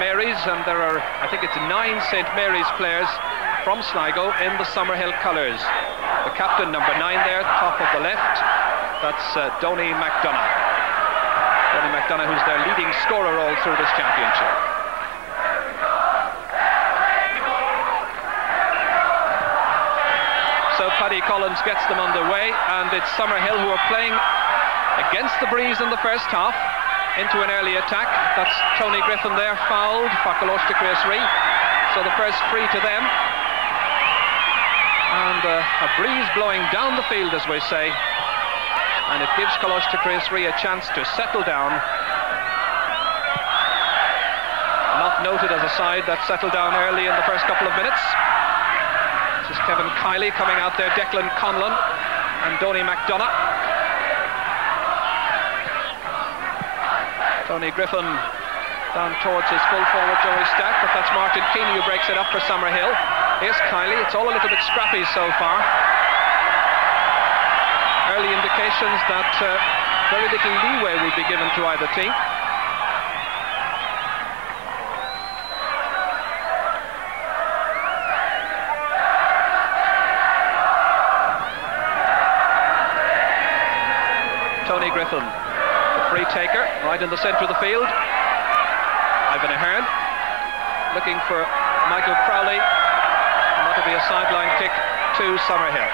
Mary's, and there are, I think it's 9 St. Mary's players from Sligo in the Summerhill colours. The captain, number 9 there, top of the left, that's Donny McDonough. Donny McDonough, who's their leading scorer all through this championship. So Paddy Collins gets them underway, and it's Summerhill who are playing against the breeze in the first half into an early attack. That's Tony Griffin there, fouled, Fakalosht to Chris Ree. So the first free to them. And a breeze blowing down the field, as we say. And it gives Kalosht to Chris Ree a chance to settle down. Not noted as a side that settled down early in the first couple of minutes. This is Kevin Kiley coming out there, Declan Conlon and Donny McDonough. Tony Griffin down towards his full forward Joey Stack, but that's Martin Keeney who breaks it up for Summerhill. Here's Kiley. It's all a little bit scrappy so far. Early indications that very little leeway will be given to either team. Tony Griffin, the free taker, right in the centre of the field. Ivan Ahern looking for Michael Crowley, and that'll be a sideline kick to Summerhill.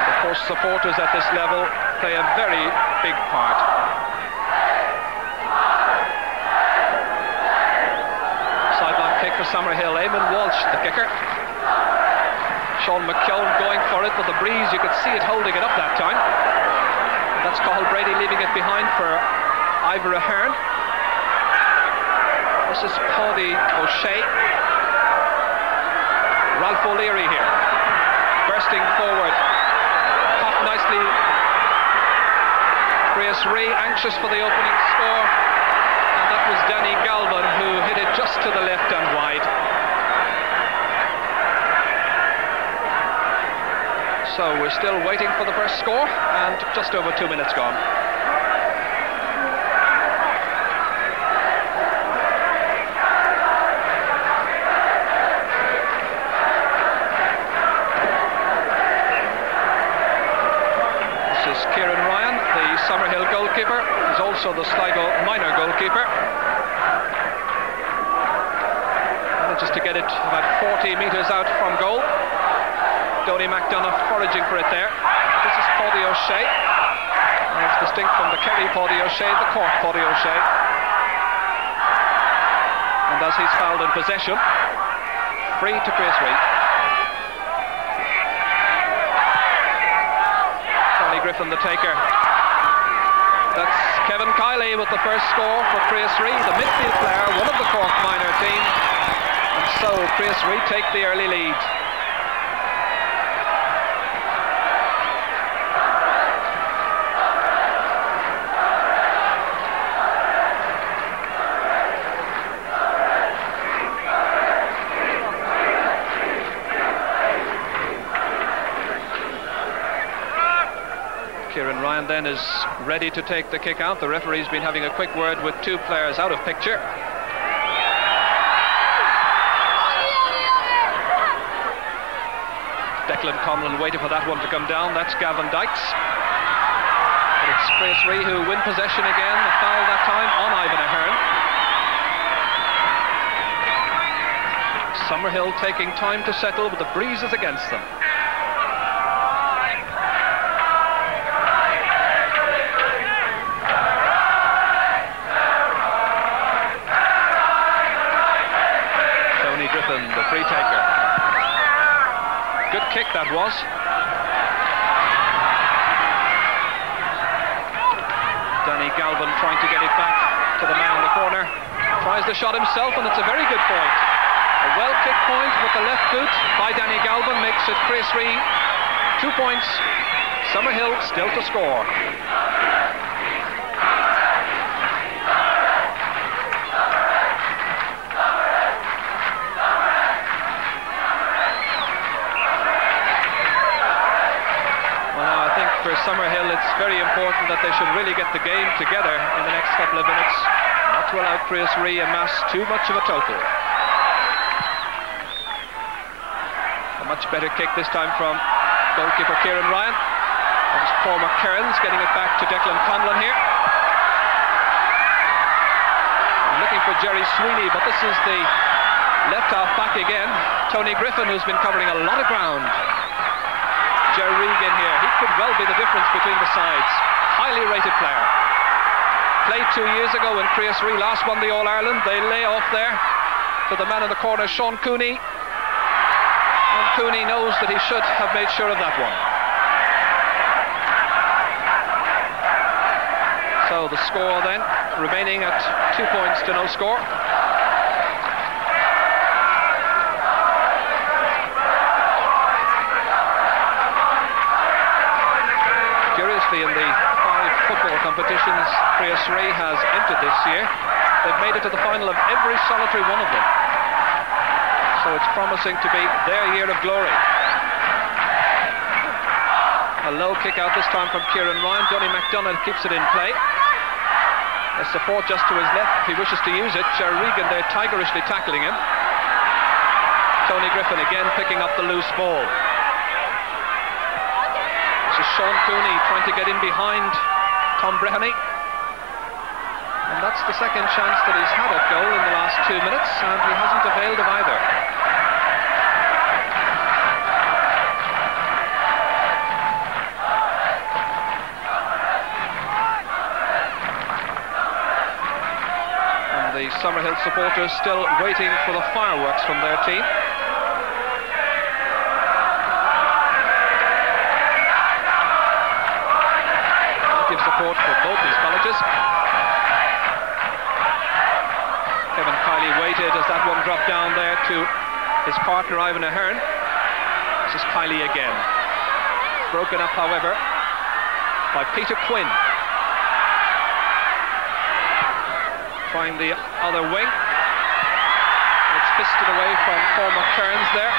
And of course, supporters at this level play a very big part. Sideline kick for Summerhill. Eamon Walsh, the kicker. Sean McKeown going for it, but the breeze, you could see it holding it up that time. That's Cathal Brady leaving it behind for Ivor Ahern. This is Paddy O'Shea. Ralph O'Leary here, bursting forward. Caught nicely. Chris Ree anxious for the opening score. And that was Danny Galvin who hit it just to the left and wide. So we're still waiting for the first score, and just over 2 minutes gone. This is Kieran Ryan, the Summerhill goalkeeper. He's also the Sligo minor goalkeeper. Manages to get it about 40 metres out from goal. Donny McDonough foraging for it there. This is Paddy O'Shea. And it's distinct from the Kerry Paddy O'Shea, the Cork Paddy O'Shea. And as he's fouled in possession, free to Chris Ree. Tony Griffin, the taker. That's Kevin Kiley with the first score for Chris Ree, the midfield player, one of the Cork minor team. And so Chris Ree take the early lead. Kieran Ryan then is ready to take the kick out. The referee's been having a quick word with 2 players out of picture. Declan Conlon waiting for that one to come down. That's Gavin Dykes. But it's Chris Ree who win possession again. The foul that time on Ivan Ahern. Summerhill taking time to settle, but the breeze is against them. Griffin, the free taker. Good kick that was. Danny Galvin trying to get it back to the man in the corner. Tries the shot himself, and it's a very good point. A well-kicked point with the left boot by Danny Galvin makes it Chris Ree 2 points. Summerhill still to score. For Summerhill, it's very important that they should really get the game together in the next couple of minutes, not to allow Chris Ree amass too much of a total. A much better kick this time from goalkeeper Kieran Ryan. That was former Kearns getting it back to Declan Conlon here. Looking for Jerry Sweeney, but this is the left half back again. Tony Griffin, who's been covering a lot of ground. Jerry Regan here, he could well be the difference between the sides. Highly rated player. Played 2 years ago when Chris Ree last won the All-Ireland. They lay off there to the man in the corner, Sean Cooney. And Cooney knows that he should have made sure of that one. So the score then, remaining at 2 points to no score. Curiously, in the 5 football competitions Chris Ree has entered this year, they've made it to the final of every solitary one of them. So it's promising to be their year of glory. A low kick out this time from Kieran Ryan. Donny McDonagh keeps it in play. A support just to his left if he wishes to use it. Jerry Regan there tigerishly tackling him. Tony Griffin again picking up the loose ball. This is Sean Cooney trying to get in behind Tom Breheny. And that's the second chance that he's had at goal in the last 2 minutes, and he hasn't availed of either. The Summerhill supporters still waiting for the fireworks from their team. Give support for both these colleges. Kevin Kiley waited as that one dropped down there to his partner Ivan Ahern. This is Kiley again. Broken up, however, by Peter Quinn. Trying the other wing. It's fisted away from former Kearns there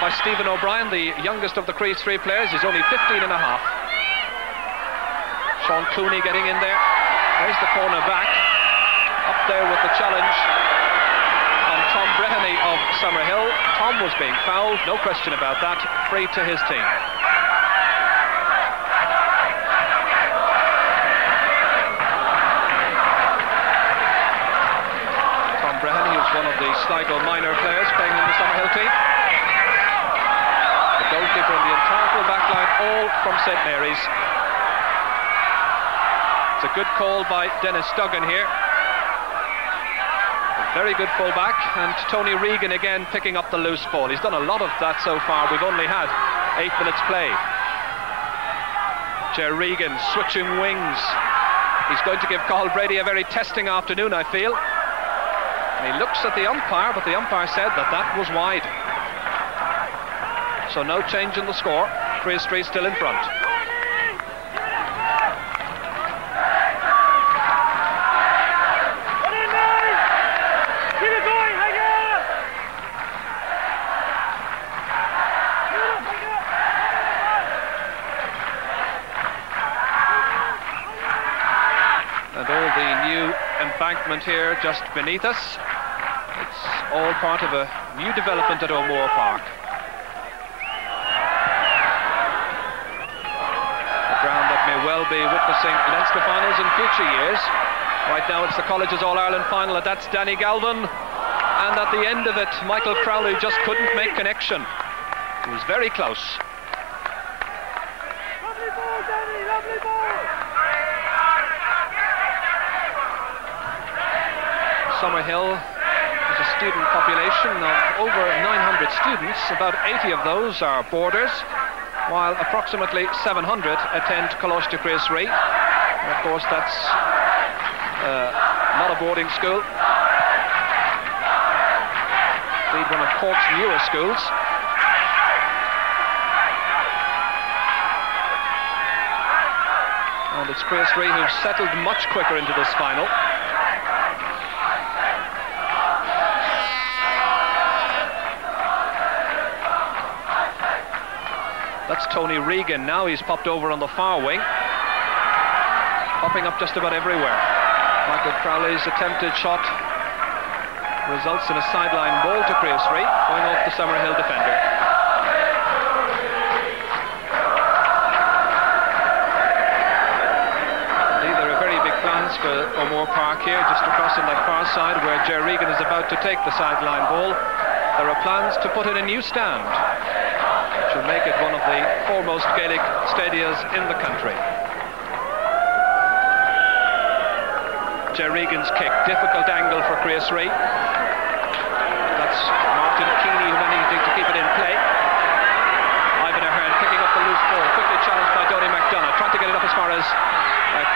by Stephen O'Brien, the youngest of the Crease 3 players. He's only 15 and a half. Sean Cooney getting in there. There's the corner back. Up there with the challenge on Tom Breheny of Summerhill. Tom was being fouled, no question about that. Free to his team. One of the Sligo minor players playing in the Summerhill team. The goalkeeper and the entire full back line, all from St Mary's. It's a good call by Dennis Duggan here. A very good full back, and Tony Regan again picking up the loose ball. He's done a lot of that so far. We've only had 8 minutes play. Jerry Regan switching wings. He's going to give Cathal Brady a very testing afternoon, I feel. He looks at the umpire, but the umpire said that that was wide. So no change in the score. Chris Street still in front. And all the new embankment here just beneath us. It's all part of a new development at O'Moore Park. A ground that may well be witnessing Leinster finals in future years. Right now it's the Colleges All-Ireland final, and that's Danny Galvin. And at the end of it, Michael Crowley just couldn't make connection. He was very close. Lovely ball, Danny, lovely ball! Summerhill has a student population of over 900 students. About 80 of those are boarders, while approximately 700 attend Coláiste Chris Ree. And of course, that's not a boarding school. Indeed, one of Cork's newer schools. And it's Chris Ree who's settled much quicker into this final. That's Tony Regan now. He's popped over on the far wing. popping up just about everywhere. Michael Crowley's attempted shot results in a sideline ball to Creasry, going off the Summerhill defender. Indeed, there are very big plans for O'Moore Park here, just across on that far side where Ger Regan is about to take the sideline ball. There are plans to put in a new stand, which will make it one of the foremost Gaelic stadiums in the country. Ger Regan's kick, difficult angle for Creasry. That's Martin Keeney who managing to keep it in play. Ivan Ahern picking up the loose ball, quickly challenged by Donny McDonough, trying to get it up as far as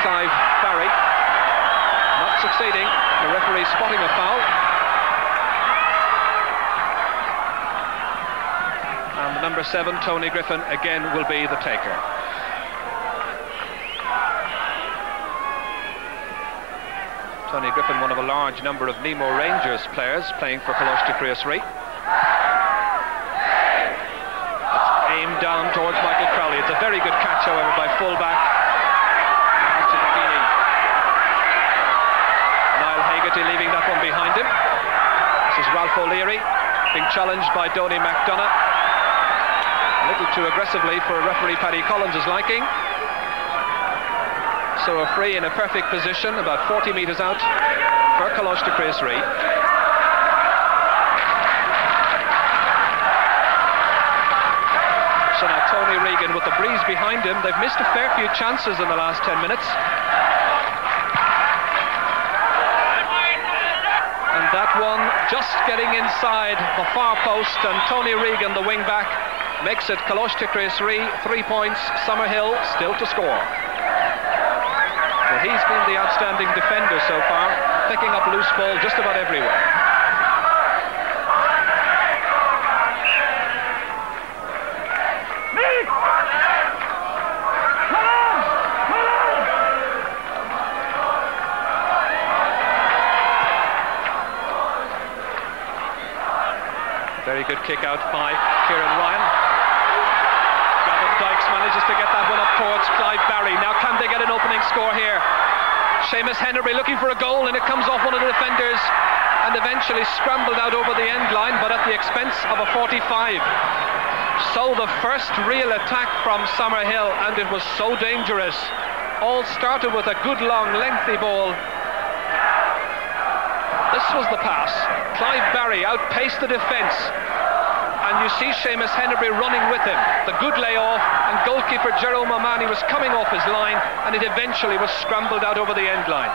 Clive Barry. Not succeeding, the referee spotting a foul. And the number 7, Tony Griffin, again will be the taker. Tony Griffin, one of a large number of Nemo Rangers players playing for Coláiste Creasry. It's aimed down towards Michael Crowley. It's a very good catch, however, by fullback Martin Keeney. Niall Haggerty leaving that one behind him. This is Ralph O'Leary being challenged by Donny McDonough. A little too aggressively for referee Paddy Collins' liking. So a free in a perfect position, about 40 metres out for Coláiste Creasry. So now Tony Regan with the breeze behind him. They've missed a fair few chances in the last 10 minutes. And that one just getting inside the far post, and Tony Regan, the wing back, makes it Coláiste Creasry 3 points, Summerhill still to score. Well, he's been the outstanding defender so far, picking up loose ball just about everywhere. Very good kick out by Kieran Ryan. Gavin Dykes manages to get that one up towards Clive Barry. Now can they get an opening score here? Seamus Henry looking for a goal, and it comes off one of the defenders and eventually scrambled out over the end line, but at the expense of a 45. So the first real attack from Summerhill, and it was so dangerous. All started with a good long lengthy ball. This was the pass. Clive Barry outpaced the defence, and you see Seamus Henry running with him. The good layoff, and goalkeeper Jerome O'Mahony was coming off his line, and it eventually was scrambled out over the end line.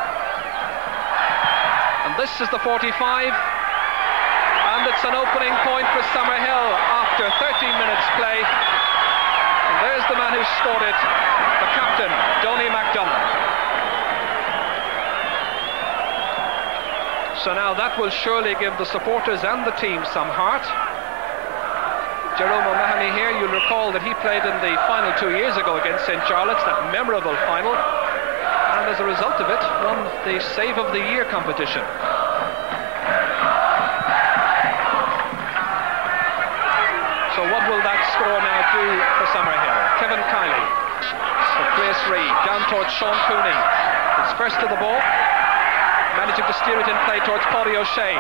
And this is the 45, and it's an opening point for Summerhill after 13 minutes play. And there's the man who scored it, the captain, Donny McDonough. So now that will surely give the supporters and the team some heart. Jerome O'Mahony here, you'll recall that he played in the final 2 years ago against St. Charlotte's, that memorable final, and as a result of it, won the Save of the Year competition. So what will that score now do for Summerhill? Kevin Kiley for Creasry, down towards Sean Cooney. It's first to the ball, managing to steer it in play towards Paddy O'Shea.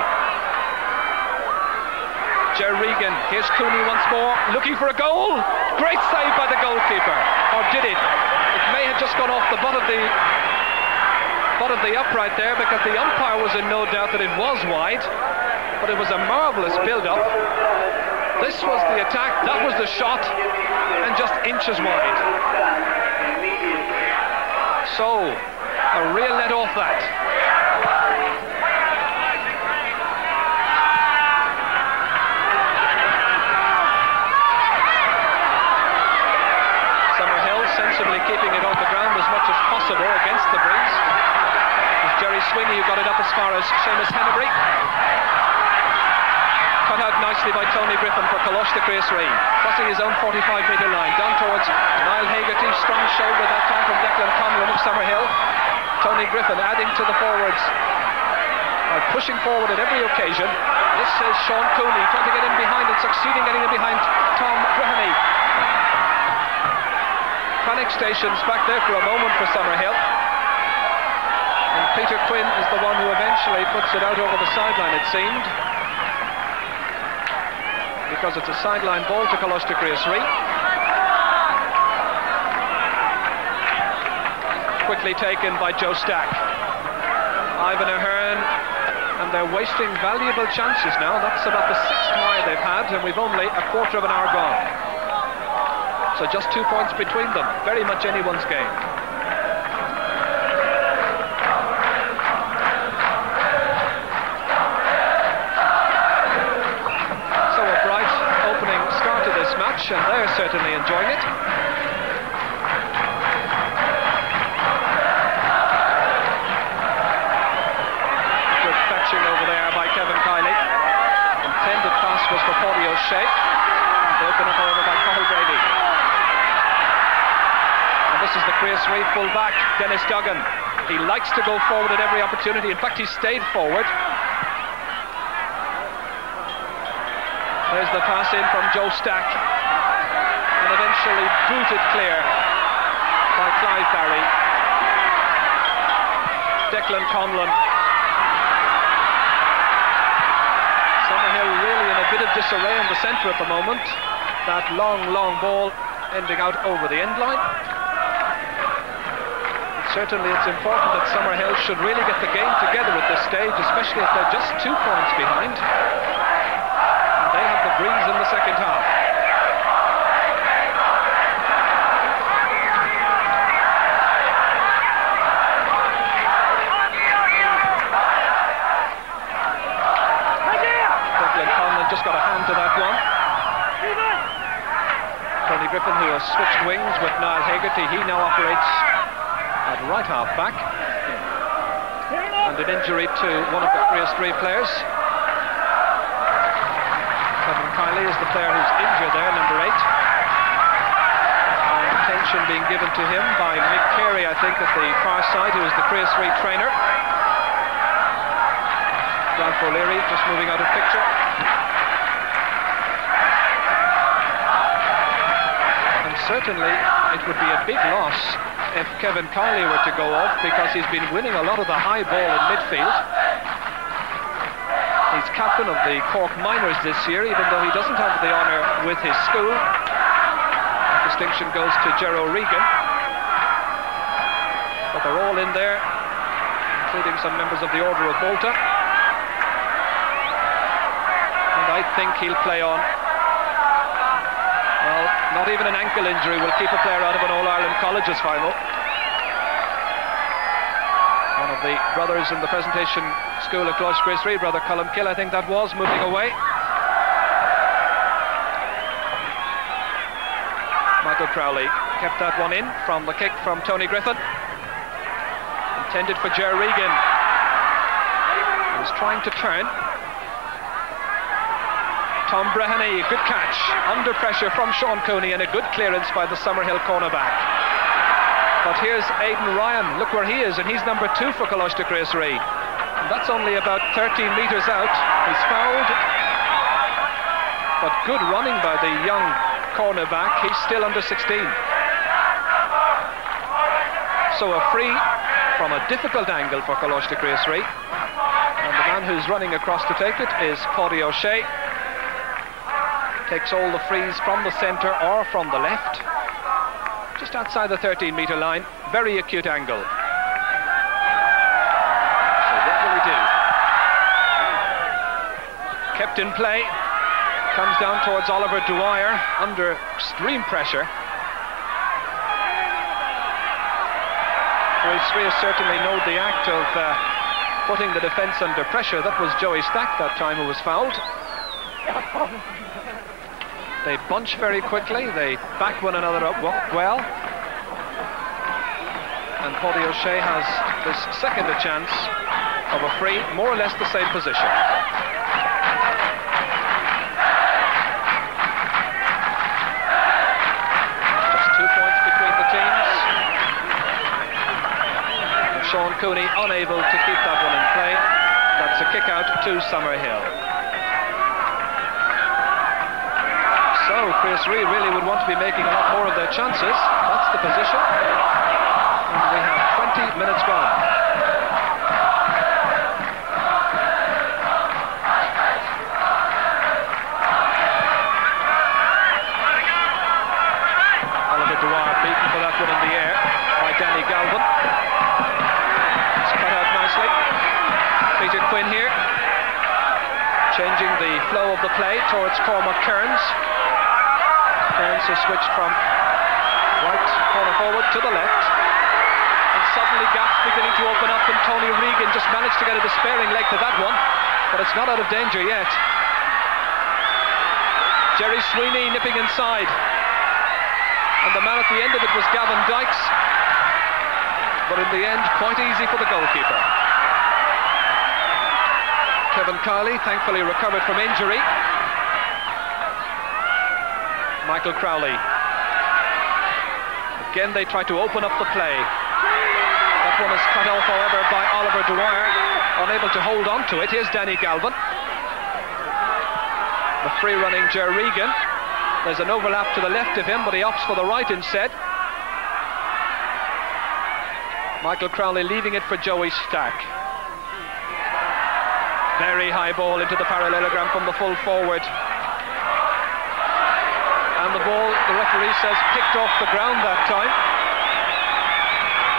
Ger Regan, here's Cooney once more, looking for a goal. Great save by the goalkeeper. Or did it? It may have just gone off the butt of the upright there, because the umpire was in no doubt that it was wide. But it was a marvellous build-up. This was the attack, that was the shot, and just inches wide. So, a real let off that. Sensibly keeping it on the ground as much as possible against the breeze. It was Jerry Sweeney who got it up as far as Seamus Henry. Cut out nicely by Tony Griffin for Coláiste Creasry, crossing his own 45-metre line, down towards Niall Haggerty, strong shoulder that time from Declan Conlon of Summerhill. Tony Griffin adding to the forwards, pushing forward at every occasion. This is Sean Cooney trying to get in behind and succeeding getting in behind Tom Breheny. Panic stations back there for a moment for Summerhill. Peter Quinn is the one who eventually puts it out over the sideline, it seemed, because it's a sideline ball to Coláiste Chríosarí. Quickly taken by Joe Stack. Ivan Ahern, and they're wasting valuable chances now. That's about the 6th try they've had, and we've only a quarter of an hour gone. So just 2 points between them. Very much anyone's game. So a bright opening start to this match, and they're certainly enjoying it. Over there by Kevin Kiley. Intended pass was for Paddy O'Shea. Broken up over by Cathal Brady. And this is the Chríosarí full-back, Dennis Duggan. He likes to go forward at every opportunity. In fact, he stayed forward. There's the pass in from Joe Stack. And eventually booted clear by Clive Barry. Declan Conlon. Summerhill really in a bit of disarray in the centre at the moment. That long ball ending out over the end line. Certainly it's important that Summerhill should really get the game together at this stage, especially if they're just 2 points behind. And they have the breeze in the second half. Just got a hand to that one. Tony Griffin, who has switched wings with Niall Hegarty, he now operates at right half back. And an injury to one of the Chríosarí players. Kevin Kiley is the player who's injured there, number 8. And attention being given to him by Mick Carey, I think, at the far side, who is the Chríosarí trainer. Ralph O'Leary just moving out of picture. Certainly it would be a big loss if Kevin Kiley were to go off, because he's been winning a lot of the high ball in midfield. He's captain of the Cork Miners this year, even though he doesn't have the honour with his school. The distinction goes to Gerard Regan. But they're all in there, including some members of the Order of Malta. And I think he'll play on. Well, not even an ankle injury will keep a player out of an All-Ireland Colleges final. One of the brothers in the presentation school at Coláiste Chríosarí, brother Colm Kill, I think that was, moving away. Michael Crowley kept that one in from the kick from Tony Griffin. Intended for Ger Regan. He was trying to turn. Tom Breheny, good catch, under pressure from Sean Cooney, and a good clearance by the Summerhill cornerback. But here's Aidan Ryan, look where he is, and he's number 2 for Coláiste Chríosarí. And that's only about 13 metres out. He's fouled, but good running by the young cornerback. He's still under 16. So a free from a difficult angle for Coláiste Chríosarí. And the man who's running across to take it is Paddy O'Shea. Takes all the frees from the centre or from the left. Just outside the 13-metre line. Very acute angle. So what will he do? Kept in play. Comes down towards Oliver Dwyer under extreme pressure. Chríosarí has certainly known the act of putting the defence under pressure. That was Joey Stack that time who was fouled. They bunch very quickly, they back one another up well. And Paddy O'Shea has this second a chance of a free, more or less the same position. Just 2 points between the teams. And Sean Cooney unable to keep that one in play. That's a kick out to Summerhill. So Chríosarí really would want to be making a lot more of their chances. That's the position. And we have 20 minutes gone. changing the flow of the play towards Cormac Kearns. Kearns has switched from right corner forward to the left. And suddenly gaps beginning to open up, and Tony Regan just managed to get a despairing leg to that one, but it's not out of danger yet. Jerry Sweeney nipping inside. And the man at the end of it was Gavin Dykes. But in the end, quite easy for the goalkeeper. Kevin Kiley thankfully recovered from injury. Michael Crowley. Again, they try to open up the play. That one is cut off, however, by Oliver Dwyer, unable to hold on to it. Here's Danny Galvin. The free-running Ger Regan. There's an overlap to the left of him, but he opts for the right instead. Michael Crowley leaving it for Joey Stack. Very high ball into the parallelogram from the full forward. And the ball, the referee says, picked off the ground that time.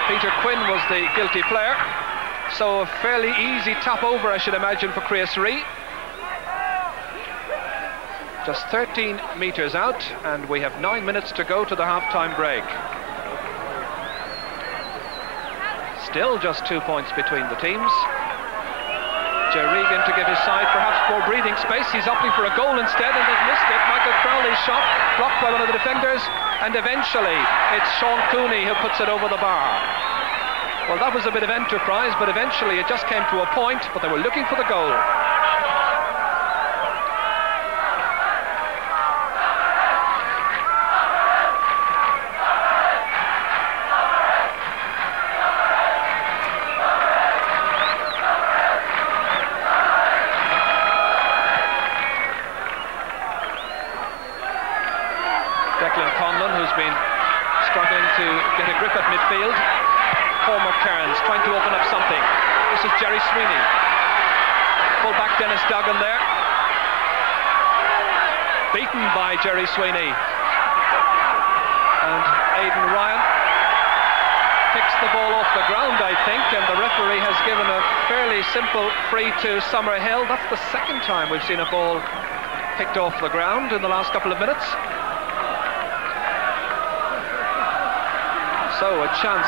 Peter Quinn was the guilty player. So a fairly easy tap over, I should imagine, for Chris Ree. Just 13 metres out, and we have 9 minutes to go to the half-time break. Still just 2 points between the teams. Ger Regan to give his side perhaps more breathing space. He's opting for a goal instead, and they've missed it. Michael Crowley's shot blocked by one of the defenders, and eventually it's Sean Cooney who puts it over the bar. Well, that was a bit of enterprise, but eventually it just came to a point, but they were looking for the goal. struggling to get a grip at midfield. Cormac Kearns trying to open up something. This is Jerry Sweeney. Full-back Dennis Duggan there. Beaten by Jerry Sweeney. And Aidan Ryan picks the ball off the ground, I think, and the referee has given a fairly simple free to Summerhill. That's the second time we've seen a ball picked off the ground in the last couple of minutes. So a chance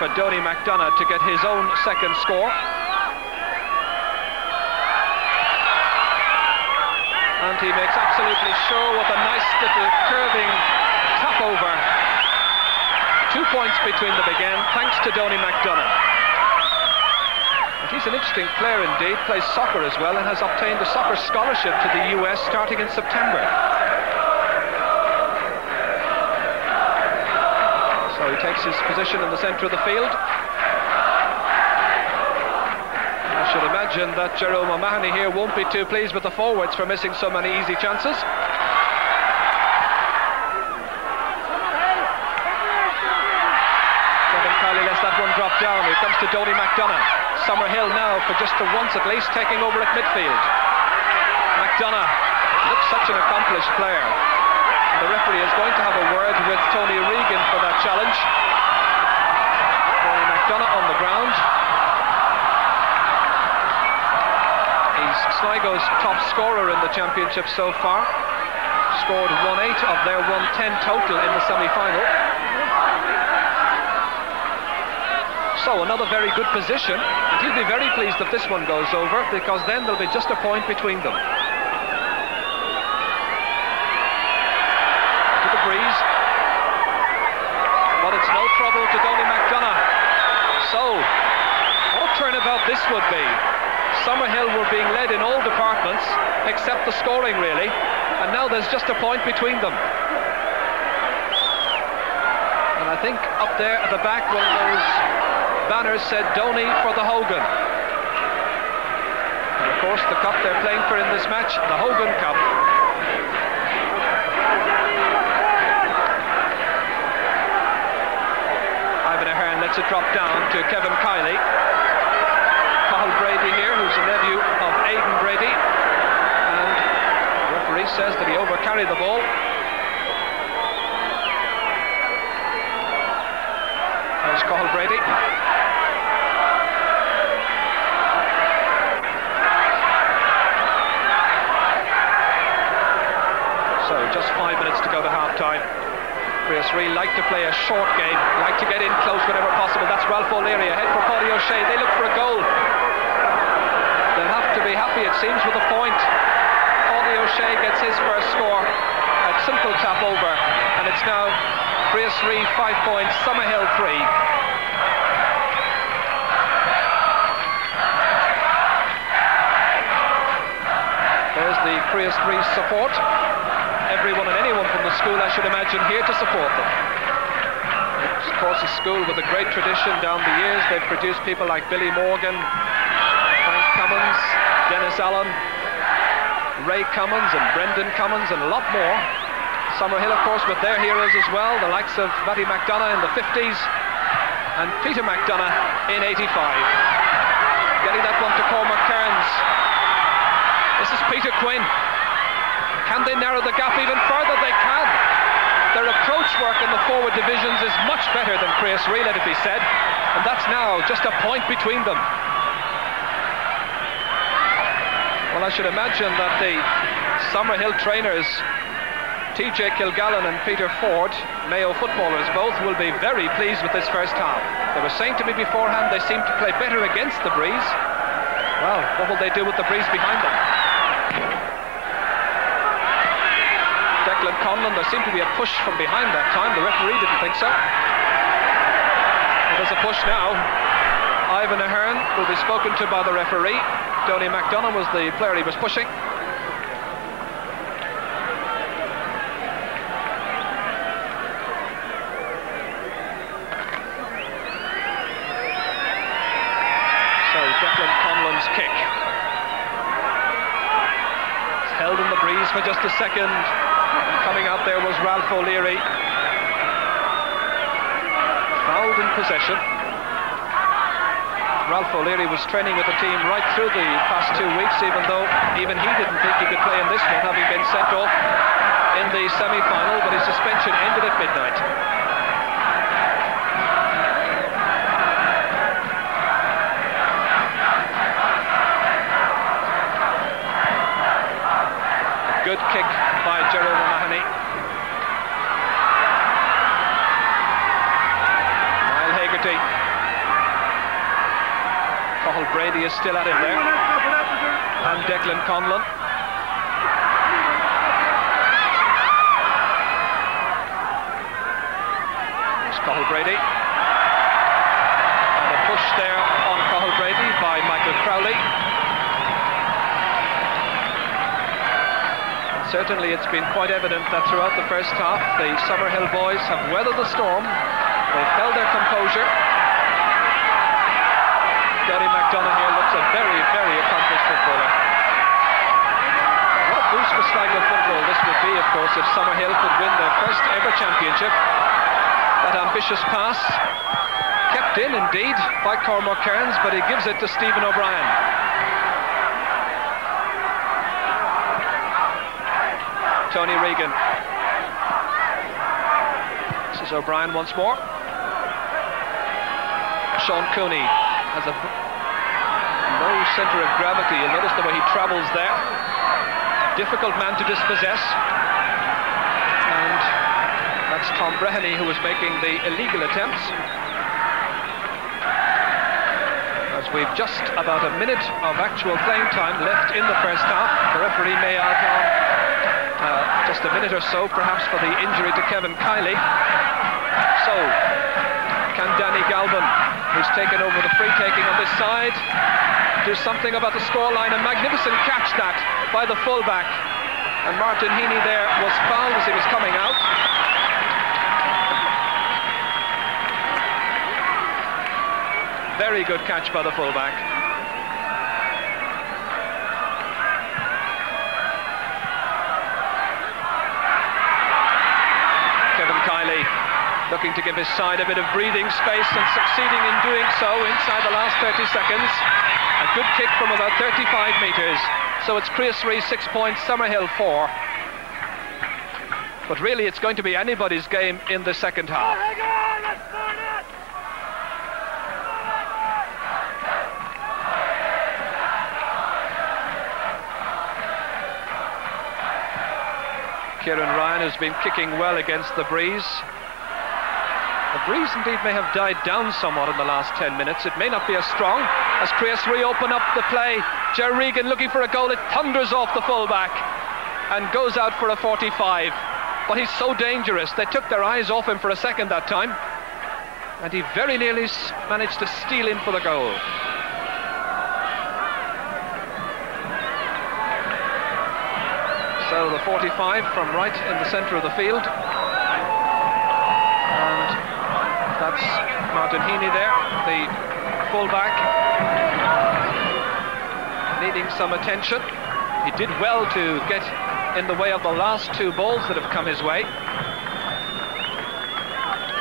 for Donny McDonagh to get his own second score. And he makes absolutely sure with a nice little curving tap over. 2 points between them again, thanks to Donny McDonagh. And he's an interesting player indeed, plays soccer as well, and has obtained a soccer scholarship to the US starting in September. So he takes his position in the centre of the field. I should imagine that Jerome O'Mahony here won't be too pleased with the forwards for missing so many easy chances. Kevin Kiley lets that one drop down. Here comes to Donny McDonagh. Summerhill now, for just for once at least, taking over at midfield. McDonagh looks such an accomplished player. And the referee is going to have a word with Tony Regan for that challenge. Donny McDonagh on the ground. He's Sligo's top scorer in the championship so far. Scored 1-8 of their 110 total in the semi-final. So another very good position, and he'll be very pleased if this one goes over, because then there'll be just a point between them. To the breeze, but it's no trouble to Donny McDonagh. So what a turnabout this would be. Summerhill were being led in all departments except the scoring, really, and now there's just a point between them. And I think up there at the back, one of those banners said Donny for the Hogan. And of course the cup they're playing for in this match, the Hogan Cup. Ivan Ahern lets it drop down to Kevin Kiley. Cathal Brady here, who's a nephew of Aidan Brady, and the referee says that he overcarried the ball. There's Cathal Brady. Priestley like to play a short game, like to get in close whenever possible. That's Ralph O'Leary ahead for Paddy O'Shea. They look for a goal. They'll have to be happy, it seems, with a point. Paddy O'Shea gets his first score. A simple tap over, and it's now Priestley 5 points, Summerhill 3. There's the Priestley support. Everyone and anyone from the school, I should imagine, here to support them. It's, of course, a school with a great tradition down the years. They've produced people like Billy Morgan, Frank Cummins, Dennis Allen, Ray Cummins and Brendan Cummins, and a lot more. Summerhill, of course, with their heroes as well, the likes of Matty McDonough in the 50s and Peter McDonough in 85. Getting that one to Cormac Kearns. This is Peter Quinn. Can they narrow the gap even further? They can. Their approach work in the forward divisions is much better than Priestley, let it be said, and that's now just a point between them. Well, I should imagine that the Summerhill trainers, TJ Kilgallen and Peter Ford, Mayo footballers both, will be very pleased with this first half. They were saying to me beforehand they seem to play better against the breeze. Well, what will they do with the breeze behind them? Declan Conlon, there seemed to be a push from behind that time. The referee didn't think so. There's a push now. Ivan Ahern will be spoken to by the referee. Donny McDonough was the player he was pushing. So Declan Conlon's kick. It's held in the breeze for just a second. And coming out there was Ralph O'Leary. Fouled in possession. Ralph O'Leary was training with the team right through the past 2 weeks, even though even he didn't think he could play in this one, having been sent off in the semi-final, but his suspension ended at midnight. A good kick by Gerald O'Mahony. Niall Hegarty. Cathal Brady is still at him there, and Declan Conlon. There's Cathal Brady, and a push there on Cathal Brady by Michael Crowley. Certainly it's been quite evident that throughout the first half the Summerhill boys have weathered the storm. They've held their composure. Donny McDonough here looks a very, very accomplished footballer. What a boost for Sligo football this would be, of course, if Summerhill could win their first ever championship. That ambitious pass, kept in indeed by Cormac Kearns, but he gives it to Stephen O'Brien. Tony Regan. This is O'Brien once more. Sean Cooney has a low centre of gravity. You'll notice the way he travels there. Difficult man to dispossess. And that's Tom Breheny who was making the illegal attempts. As we've just about a minute of actual playing time left in the first half, the referee may add on just a minute or so, perhaps, for the injury to Kevin Kiley. So, can Danny Galvin, who's taken over the free taking on this side, do something about the scoreline? A magnificent catch that by the fullback, and Martin Heaney there was fouled as he was coming out. Very good catch by the fullback. Kevin Kiley looking to give his side a bit of breathing space, and succeeding in doing so inside the last 30 seconds. A good kick from about 35 metres. So it's Priestley 6 points, Summerhill 4. But really it's going to be anybody's game in the second half. Kieran Ryan has been kicking well against the breeze. The breeze indeed may have died down somewhat in the last 10 minutes. It may not be as strong as Chris reopen up the play. Ger Regan looking for a goal. It thunders off the fullback and goes out for a 45. But he's so dangerous. They took their eyes off him for a second that time. And he very nearly managed to steal in for the goal. So the 45 from right in the centre of the field. And that's Martin Heaney there, the fullback, needing some attention. He did well to get in the way of the last two balls that have come his way.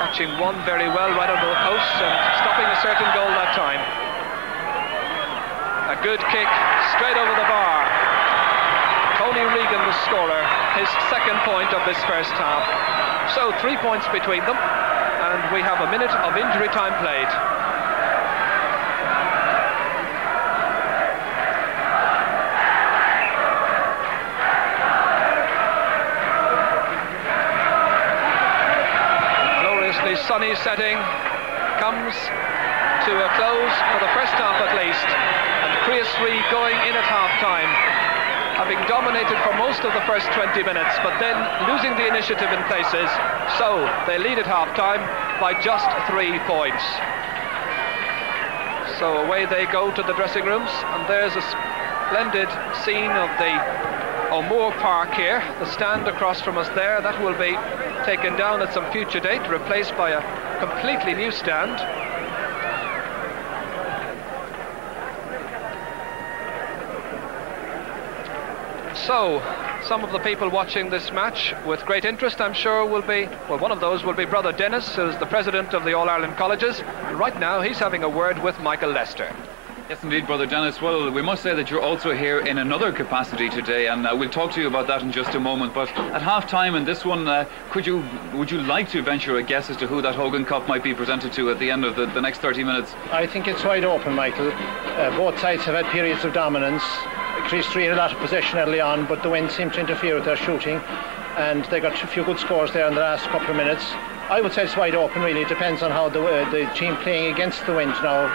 Catching one very well right under the posts and stopping a certain goal that time. A good kick straight over the bar. Tony Regan, the scorer, his second point of this first half. So 3 points between them, and we have a minute of injury time played. Gloriously sunny setting comes to a close for the first half at least, and Creasry going in at half-time, having dominated for most of the first 20 minutes, but then losing the initiative in places. So they lead at half-time by just 3 points. So away they go to the dressing rooms, and there's a splendid scene of the O'Moore Park here. The stand across from us there, that will be taken down at some future date, replaced by a completely new stand. So, some of the people watching this match with great interest, I'm sure, will be, well, one of those will be Brother Dennis, who's the president of the All-Ireland Colleges. And right now, he's having a word with Michael Lester. Yes, indeed, Brother Dennis. Well, we must say that you're also here in another capacity today, and we'll talk to you about that in just a moment. But at half-time in this one, would you like to venture a guess as to who that Hogan Cup might be presented to at the end of the next 30 minutes? I think it's wide open, Michael. Both sides have had periods of dominance. Creasry had a lot of possession early on, but the wind seemed to interfere with their shooting, and they got a few good scores there in the last couple of minutes. I would say it's wide open, really. It depends on how the team playing against the wind now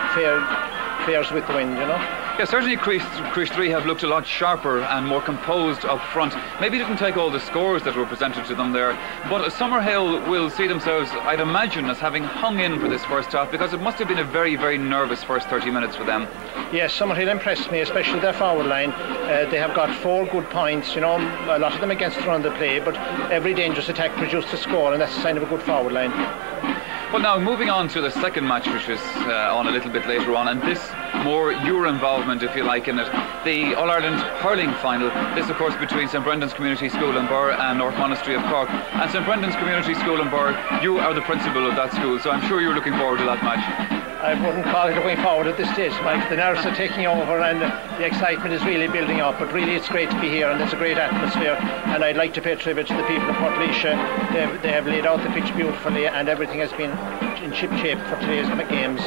fares with the wind, you know. Yeah, certainly Creasry have looked a lot sharper and more composed up front. Maybe didn't take all the scores that were presented to them there, but Summerhill will see themselves, I'd imagine, as having hung in for this first half, because it must have been a very, very nervous first 30 minutes for them. Yes, Summerhill impressed me, especially their forward line. They have got 4 good points, you know, a lot of them against the run of the play, but every dangerous attack produced a score, and that's a sign of a good forward line. Well, now moving on to the second match, which is on a little bit later on, and this more your involvement, if you like, in it. The All-Ireland hurling final. This, of course, between St Brendan's Community School in Burr and North Monastery of Cork. And St Brendan's Community School in Burr, you are the principal of that school, so I'm sure you're looking forward to that match. I wouldn't call it looking forward at this stage, Mike. The nerves are taking over and the excitement is really building up, but really it's great to be here and there's a great atmosphere, and I'd like to pay tribute to the people of Portlaoise. They have laid out the pitch beautifully and everything has been in ship shape for today's games.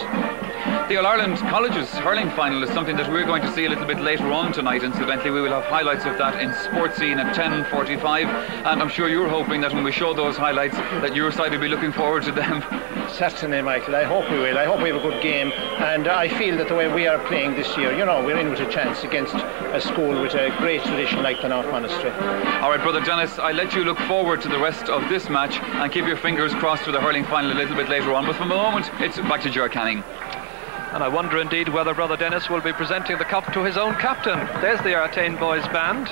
The All-Ireland Colleges hurling final is something that we're going to see a little bit later on tonight. Incidentally, we will have highlights of that in Sports Scene at 10:45, and I'm sure you're hoping that when we show those highlights that your side will be looking forward to them. Certainly, Michael. I hope we will. I hope we have a good game, and I feel that the way we are playing this year, you know, we're in with a chance against a school with a great tradition like the North Monastery. All right, Brother Dennis, I'll let you look forward to the rest of this match and keep your fingers crossed for the hurling final a little bit later on, but for the moment it's back to Ger Canning. And I wonder indeed whether Brother Dennis will be presenting the cup to his own captain. There's the Artane Boys band.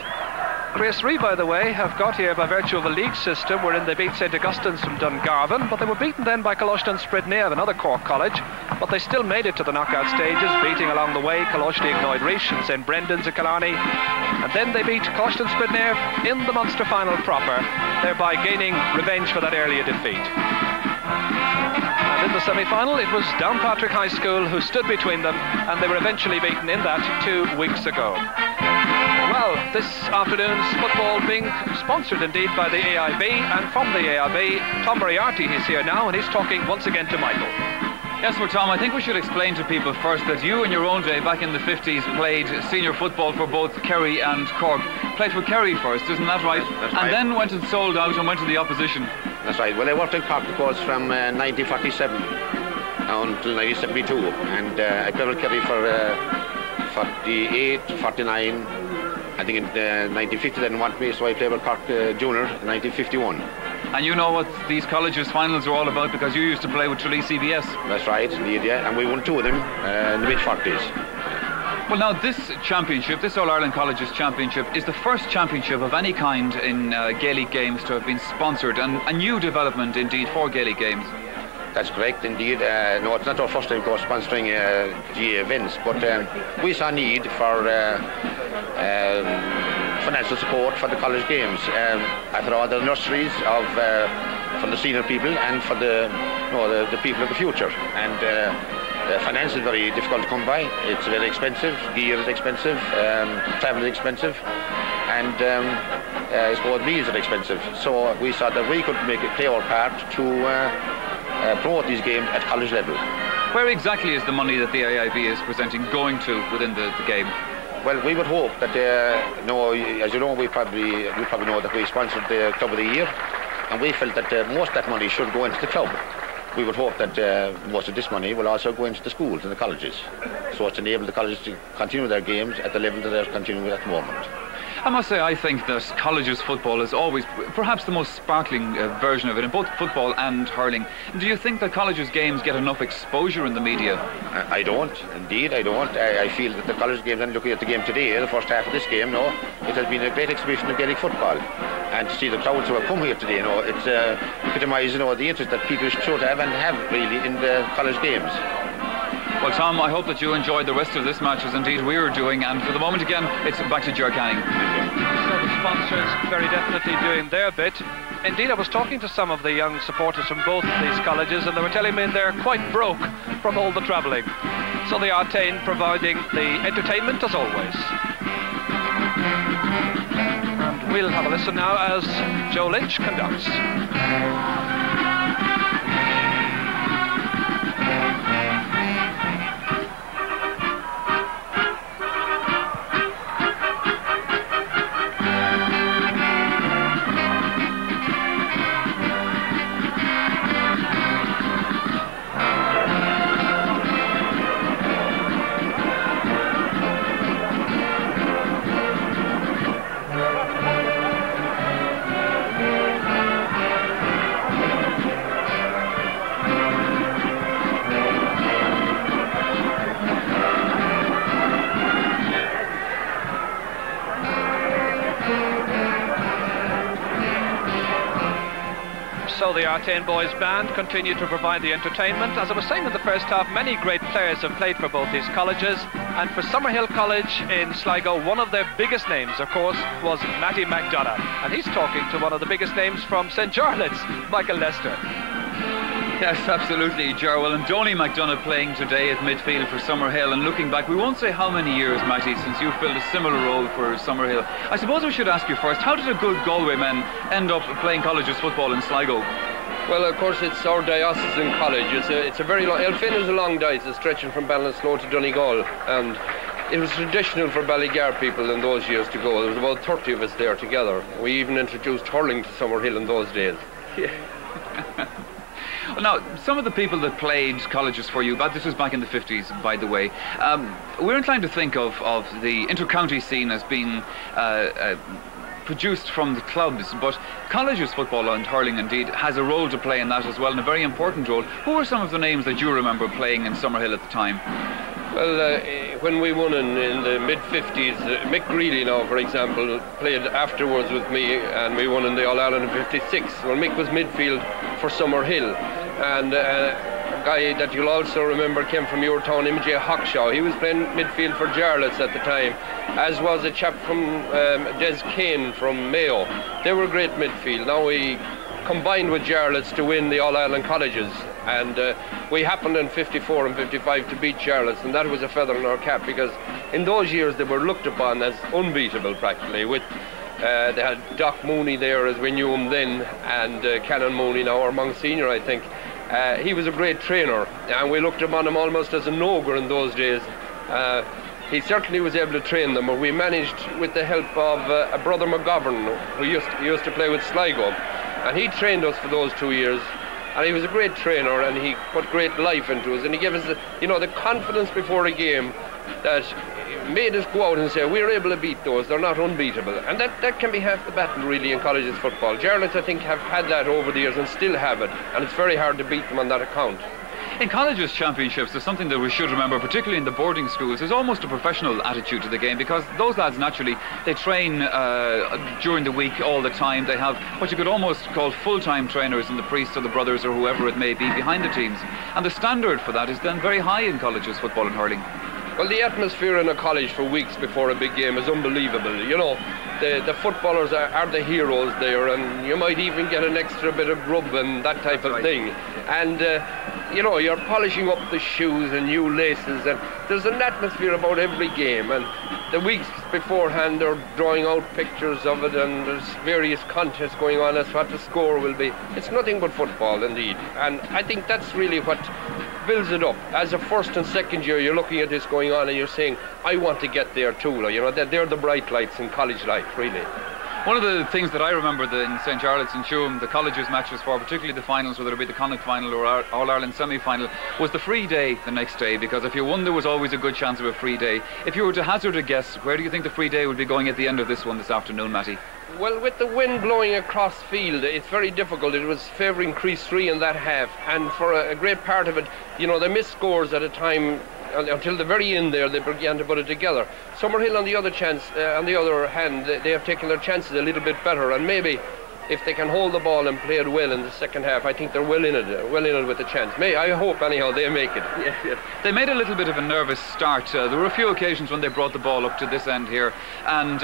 Creasry, by the way, have got here by virtue of a league system wherein they beat St Augustine's from Dungarvan, but they were beaten then by Colostan Spridnev, another Cork college, but they still made it to the knockout stages, beating along the way Colostan Ignoid Rish and St Brendan's at Killarney, and then they beat Colostan Spridnev in the Munster final proper, thereby gaining revenge for that earlier defeat. And in the semi-final, it was Downpatrick High School who stood between them, and they were eventually beaten in that 2 weeks ago. Well, this afternoon's football being sponsored indeed by the AIB, and from the AIB, Tom Moriarty is here now, and he's talking once again to Michael. Yes, well, Tom, I think we should explain to people first that you in your own day, back in the 50s, played senior football for both Kerry and Cork. Played for Kerry first, isn't that right? That's and right. then went and sold out and went to the opposition. That's right. Well, I worked in Cork, of course, from 1947 until 1972, and I played with Kerry for 48, 49. I think in 1950 they didn't want me, so I played with Cork Junior in 1951. And you know what these colleges finals are all about, because you used to play with Tralee CBS. That's right, indeed, yeah, and we won 2 of them in the mid-40s. Well, now this championship, this All-Ireland Colleges Championship, is the first championship of any kind in Gaelic games to have been sponsored, and a new development indeed for Gaelic games. That's correct, indeed. No, it's not our first time, of course, sponsoring GA events, but we saw a need for financial support for the college games, for all the nurseries of for the senior people and for the people of the future. And finance is very difficult to come by. It's very expensive. Gear is expensive. Travel is expensive, and I suppose meals are expensive. So we thought that we could play our part to promote these games at college level. Where exactly is the money that the AIB is presenting going to within the game? Well, we would hope that, as you know, we probably know that we sponsored the Club of the Year, and we felt that most of that money should go into the club. We would hope that most of this money will also go into the schools and the colleges, so as to enable the colleges to continue their games at the level that they're continuing at the moment. I must say, I think that colleges football is always perhaps the most sparkling version of it in both football and hurling. Do you think that colleges games get enough exposure in the media? I don't, indeed I don't. I feel that the college games, and looking at the game today, the first half of this game, it has been a great exhibition of Gaelic football. And to see the crowds who have come here today, it's epitomised, the interest that people should have and have really in the college games. Well, Tom, I hope that you enjoyed the rest of this match, as indeed we are doing, and for the moment again, it's back to Ger Canning. So the sponsors very definitely doing their bit. Indeed, I was talking to some of the young supporters from both these colleges, and they were telling me they're quite broke from all the travelling. So the Artane providing the entertainment as always. And we'll have a listen now as Joe Lynch conducts. So the Artane Boys Band continue to provide the entertainment. As I was saying in the first half, many great players have played for both these colleges, and for Summerhill College in Sligo, one of their biggest names, of course, was Matty McDonough, and he's talking to one of the biggest names from St. Jarlath's, Michael Lester. Yes, absolutely, Gerwell. And Donny McDonough playing today at midfield for Summerhill. And looking back, we won't say how many years, Matty, since you've filled a similar role for Summerhill. I suppose we should ask you first, how did a good Galway man end up playing colleges football in Sligo? Well, of course, it's our diocesan college. It's a very long... Elfin is a long diocese stretching from Ballinasloe to Donegal. And it was traditional for Ballygar people in those years to go. There was about 30 of us there together. We even introduced hurling to Summerhill in those days. Well, now, some of the people that played colleges for you, but this was back in the 50s, by the way, we're inclined to think of the inter-county scene as being produced from the clubs, but colleges football and hurling indeed has a role to play in that as well, and a very important role. Who are some of the names that you remember playing in Summerhill at the time? Well, when we won in the mid-50s, Mick Greeley now, for example, played afterwards with me, and we won in the All-Ireland in 56. Well, Mick was midfield for Summerhill, and a guy that you'll also remember came from your town, MJ Hawkshaw. He was playing midfield for Jarlath's at the time, as was a chap from Des Kane from Mayo. They were great midfield. Now we combined with Jarlath's to win the All-Ireland colleges, and we happened in 54 and 55 to beat Jarlath's, and that was a feather in our cap, because in those years they were looked upon as unbeatable practically. With they had Doc Mooney there as we knew him then, and Canon Mooney now, or Monsignor, I think. He was a great trainer, and we looked upon him almost as an ogre in those days. He certainly was able to train them, but we managed, with the help of a brother McGovern, who used to play with Sligo, And he trained us for those 2 years. And he was a great trainer, and he put great life into us, and he gave us the confidence before a game that made us go out and say we're able to beat those, they're not unbeatable. And that can be half the battle really in colleges football. Jarlath, I think, have had that over the years and still have it, and it's very hard to beat them on that account. In colleges championships, there's something that we should remember, particularly in the boarding schools. There's almost a professional attitude to the game, because those lads naturally, they train during the week all the time. They have what you could almost call full-time trainers, and the priests or the brothers or whoever it may be behind the teams. And the standard for that is then very high in colleges football and hurling. Well, the atmosphere in a college for weeks before a big game is unbelievable. You know, the footballers are the heroes there, and you might even get an extra bit of grub and that type of thing. And, you know, you're polishing up the shoes and new laces, and there's an atmosphere about every game. And the weeks beforehand, they're drawing out pictures of it, and there's various contests going on as to what the score will be. It's nothing but football, indeed. And I think that's really what builds it up. As a first and second year, you're looking at this going on and you're saying, I want to get there too. You know, they're the bright lights in college life, really. One of the things that I remember in St. Jarlath's and Tuam, the colleges matches for, particularly the finals, whether it be the Connacht final or All-Ireland semi-final, was the free day the next day, because if you won, there was always a good chance of a free day. If you were to hazard a guess, where do you think the free day would be going at the end of this one this afternoon, Matty? Well, with the wind blowing across field, it's very difficult. It was favouring Crease 3 in that half, and for a great part of it, you know, they missed scores at a time until the very end there. They began to put it together. Summerhill, on the other hand, they have taken their chances a little bit better, and maybe if they can hold the ball and play it well in the second half, I think they're well in it with a chance. I hope, anyhow, they make it. Yes. They made a little bit of a nervous start. There were a few occasions when they brought the ball up to this end here and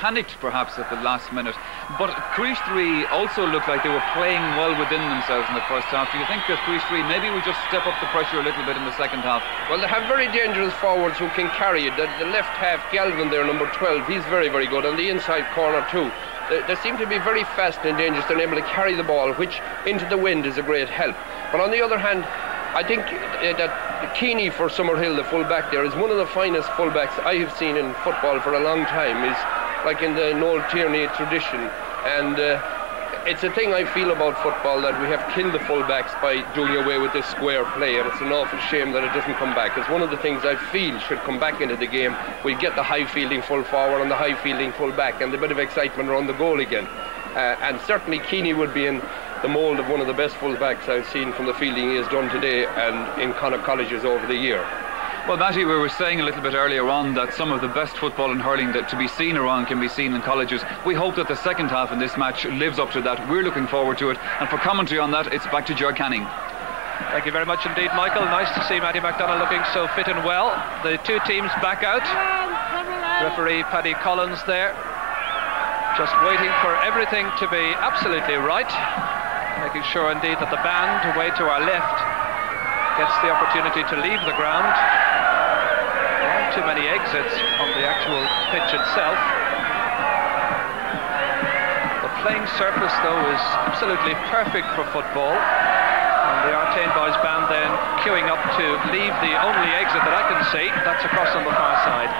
panicked perhaps at the last minute. But Crease 3 also looked like they were playing well within themselves in the first half. Do you think that Crease 3 maybe will just step up the pressure a little bit in the second half? Well, they have very dangerous forwards who can carry it. The left half, Galvin there, number 12, he's very, very good. And the inside corner too. They seem to be very fast and dangerous. They're able to carry the ball, which into the wind is a great help. But on the other hand, I think that Keeney for Summerhill, the full-back there, is one of the finest full-backs I have seen in football for a long time. He's like in the Noel Tierney tradition. And it's a thing I feel about football, that we have killed the full-backs by doing away with this square play, and it's an awful shame that it doesn't come back. It's one of the things I feel should come back into the game. We get the high-fielding full-forward and the high-fielding full-back and a bit of excitement around the goal again. And certainly Keeney would be in the mould of one of the best full-backs I've seen from the fielding he has done today and in Connacht colleges over the year. Well, Matty, we were saying a little bit earlier on that some of the best football and hurling that to be seen around can be seen in colleges. We hope that the second half in this match lives up to that. We're looking forward to it. And for commentary on that, it's back to Ger Canning. Thank you very much indeed, Michael. Nice to see Matty McDonagh looking so fit and well. The two teams back out. Referee Paddy Collins there, just waiting for everything to be absolutely right, making sure indeed that the band away to our left gets the opportunity to leave the ground. There aren't too many exits on the actual pitch itself. The playing surface, though, is absolutely perfect for football. And the Artane Boys band then queuing up to leave the only exit that I can see. That's across on the far side.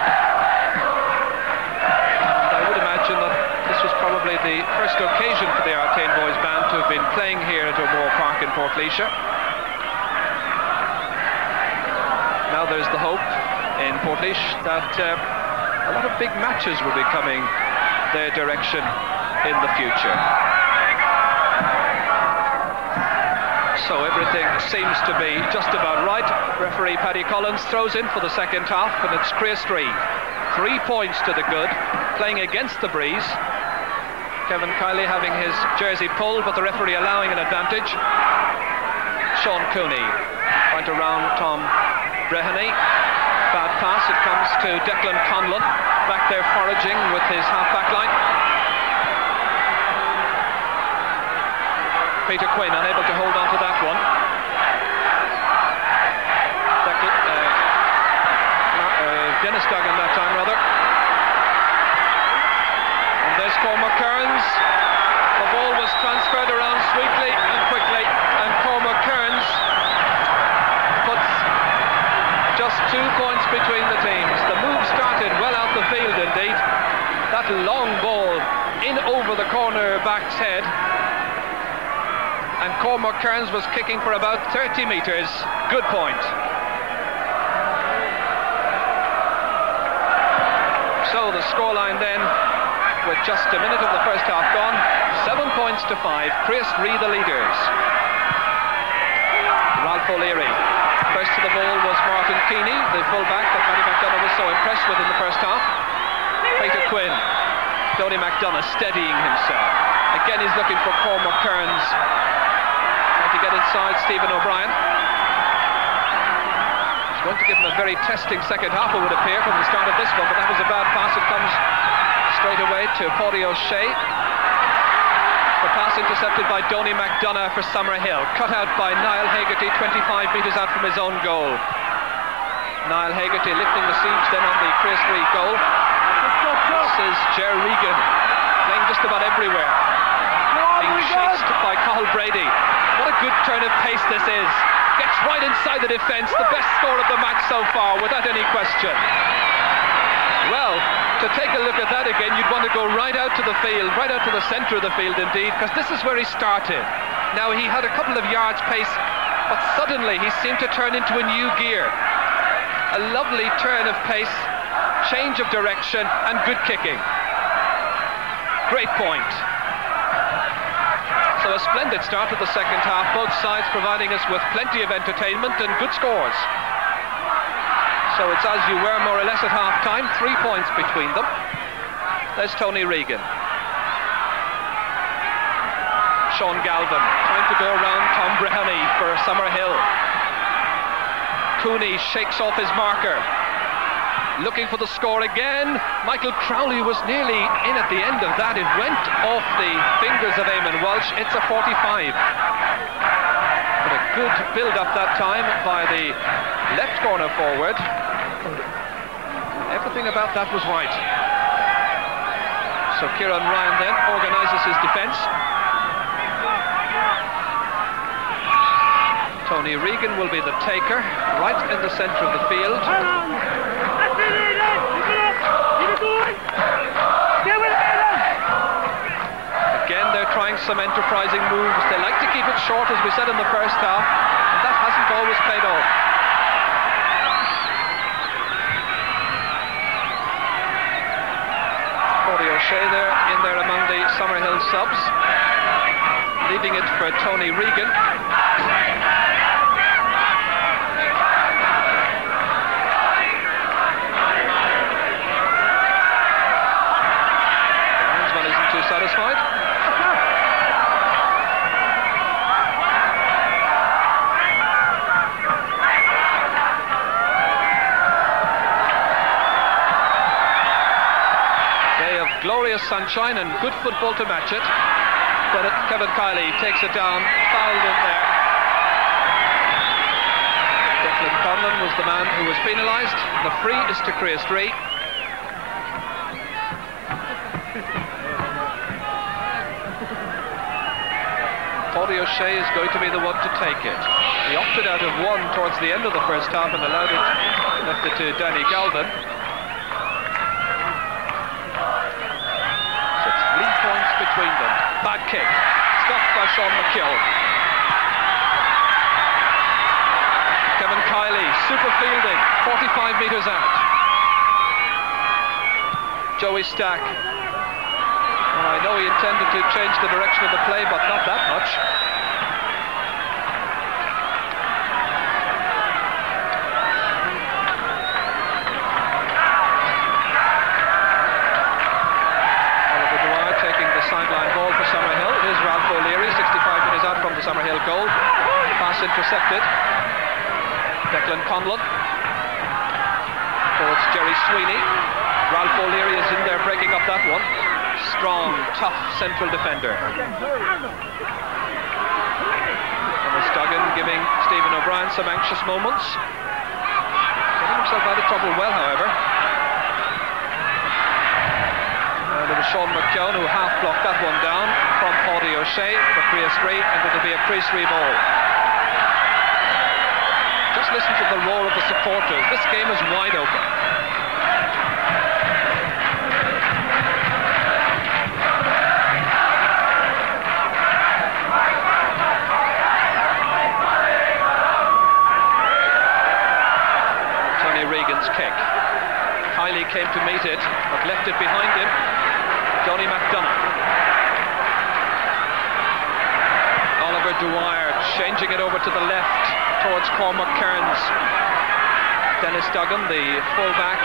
And I would imagine that this was probably the first occasion for the Artane Boys band to have been playing here at O'Moore Park in Portlaoise. Now there's the hope in Portlaoise that a lot of big matches will be coming their direction in the future. So everything seems to be just about right. Referee Paddy Collins throws in for the second half, and it's Crease 3. 3 points to the good, playing against the breeze. Kevin Kiley having his jersey pulled, but the referee allowing an advantage. Sean Cooney right around Tom Breheny. Bad pass, it comes to Declan Conlon, back there foraging with his half-back line. Peter Quinn unable to hold on to that one. Dennis Duggan that time, rather. And there's Cormac Kearns. The ball was transferred around sweetly and quickly, and Cormac Kearns puts just 2 points between the teams. The move started well out the field indeed. That long ball in over the corner back's head. Cormac Kearns was kicking for about 30 metres. Good point. So the scoreline then, with just a minute of the first half gone, 7 points to 5. Creastree the leaders. Ralph O'Leary. First to the ball was Martin Keeney, the fullback that Paddy McDonough was so impressed with in the first half. Peter Quinn. Tony McDonough steadying himself. Again, he's looking for Cormac Kearns. Trying to get inside Stephen O'Brien. He's going to give him a very testing second half, it would appear, from the start of this one, but that was a bad pass. It comes straight away to Paudie O'Shea. The pass intercepted by Donny McDonough for Summerhill. Cut out by Niall Hegarty, 25 metres out from his own goal. Niall Hegarty lifting the siege then on the Creastree goal. This is Ger Regan, playing just about everywhere. Being chased by Cathal Brady. What a good turn of pace this is. Gets right inside the defence. The best score of the match so far, without any question. Well, to take a look at that again, you'd want to go right out to the field, right out to the centre of the field indeed, because this is where he started. Now, he had a couple of yards pace, but suddenly he seemed to turn into a new gear. A lovely turn of pace, change of direction, and good kicking. Great point. So a splendid start to the second half, both sides providing us with plenty of entertainment and good scores. So it's as you were more or less at half-time, 3 points between them. There's Tony Regan. Sean Galvin trying to go around Tom Brehony for Summerhill. Cooney shakes off his marker. Looking for the score again. Michael Crowley was nearly in at the end of that. It went off the fingers of Eamon Walsh. It's a 45. But a good build-up that time by the left corner forward. Everything about that was right. So Kieran Ryan then organises his defence. Tony Regan will be the taker, right in the centre of the field. Again, they're trying some enterprising moves. They like to keep it short, as we said in the first half, and that hasn't always paid off. Paudie O'Shea there, in there among the Summerhill subs. Leaving it for Tony Regan. Satisfied. Day of glorious sunshine and good football to match it. But Kevin Kiley takes it down, fouled in there. Declan Conlon was the man who was penalised. The free is to Creastree. Paudie O'Shea is going to be the one to take it. He opted out of one towards the end of the first half and left it to Danny Galvin. So it's 3 points between them. Bad kick. Stopped by Sean McKeown. Kevin Kiley, super fielding, 45 metres out. Joey Stack. Well, I know he intended to change the direction of the play, but not that much. Oliver Dwyer taking the sideline ball for Summerhill. It is Ralph O'Leary, 65 metres out from the Summerhill goal. Pass intercepted. Declan Conlon towards Jerry Sweeney. Ralph O'Leary is in there breaking up that one. Strong, tough central defender. Thomas Duggan giving Stephen O'Brien some anxious moments. Getting himself out of trouble well, however. And it was Sean McKeown who half blocked that one down from Paudie O'Shea for Creastree, and it'll be a Creastree ball. Just listen to the roar of the supporters. This game is wide open. Downey came to meet it, but left it behind him. Donny McDonough. Oliver Dwyer changing it over to the left towards Cormac Kearns. Dennis Duggan, the fullback.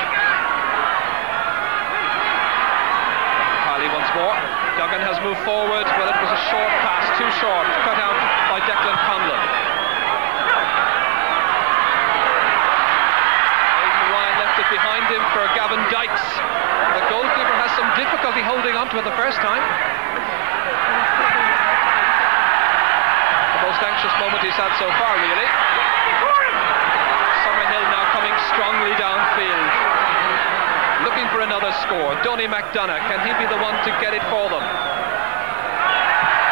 Kiley once more. Duggan has moved forward. Well, it was a short pass, too short, cut out by Declan Conlon. Aidan Ryan left it behind him for Gavin Dykes. The goalkeeper has some difficulty holding on to it the first time. The most anxious moment he's had so far, really. Summerhill now coming strongly downfield, looking for another score. Donny McDonough, can he be the one to get it for them?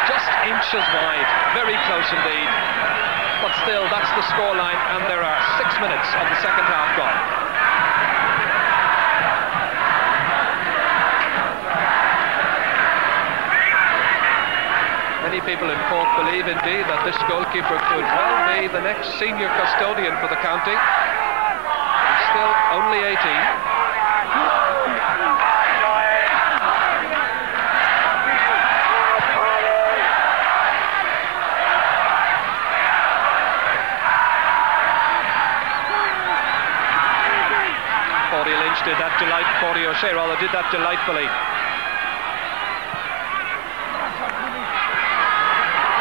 Just inches wide, very close indeed. But still, that's the scoreline, and there are 6 minutes of the second half gone. Many people in Cork believe indeed that this goalkeeper could well be the next senior custodian for the county. He's still only 18. Cordy Lynch did that Cordy O'Shea rather did that delightfully.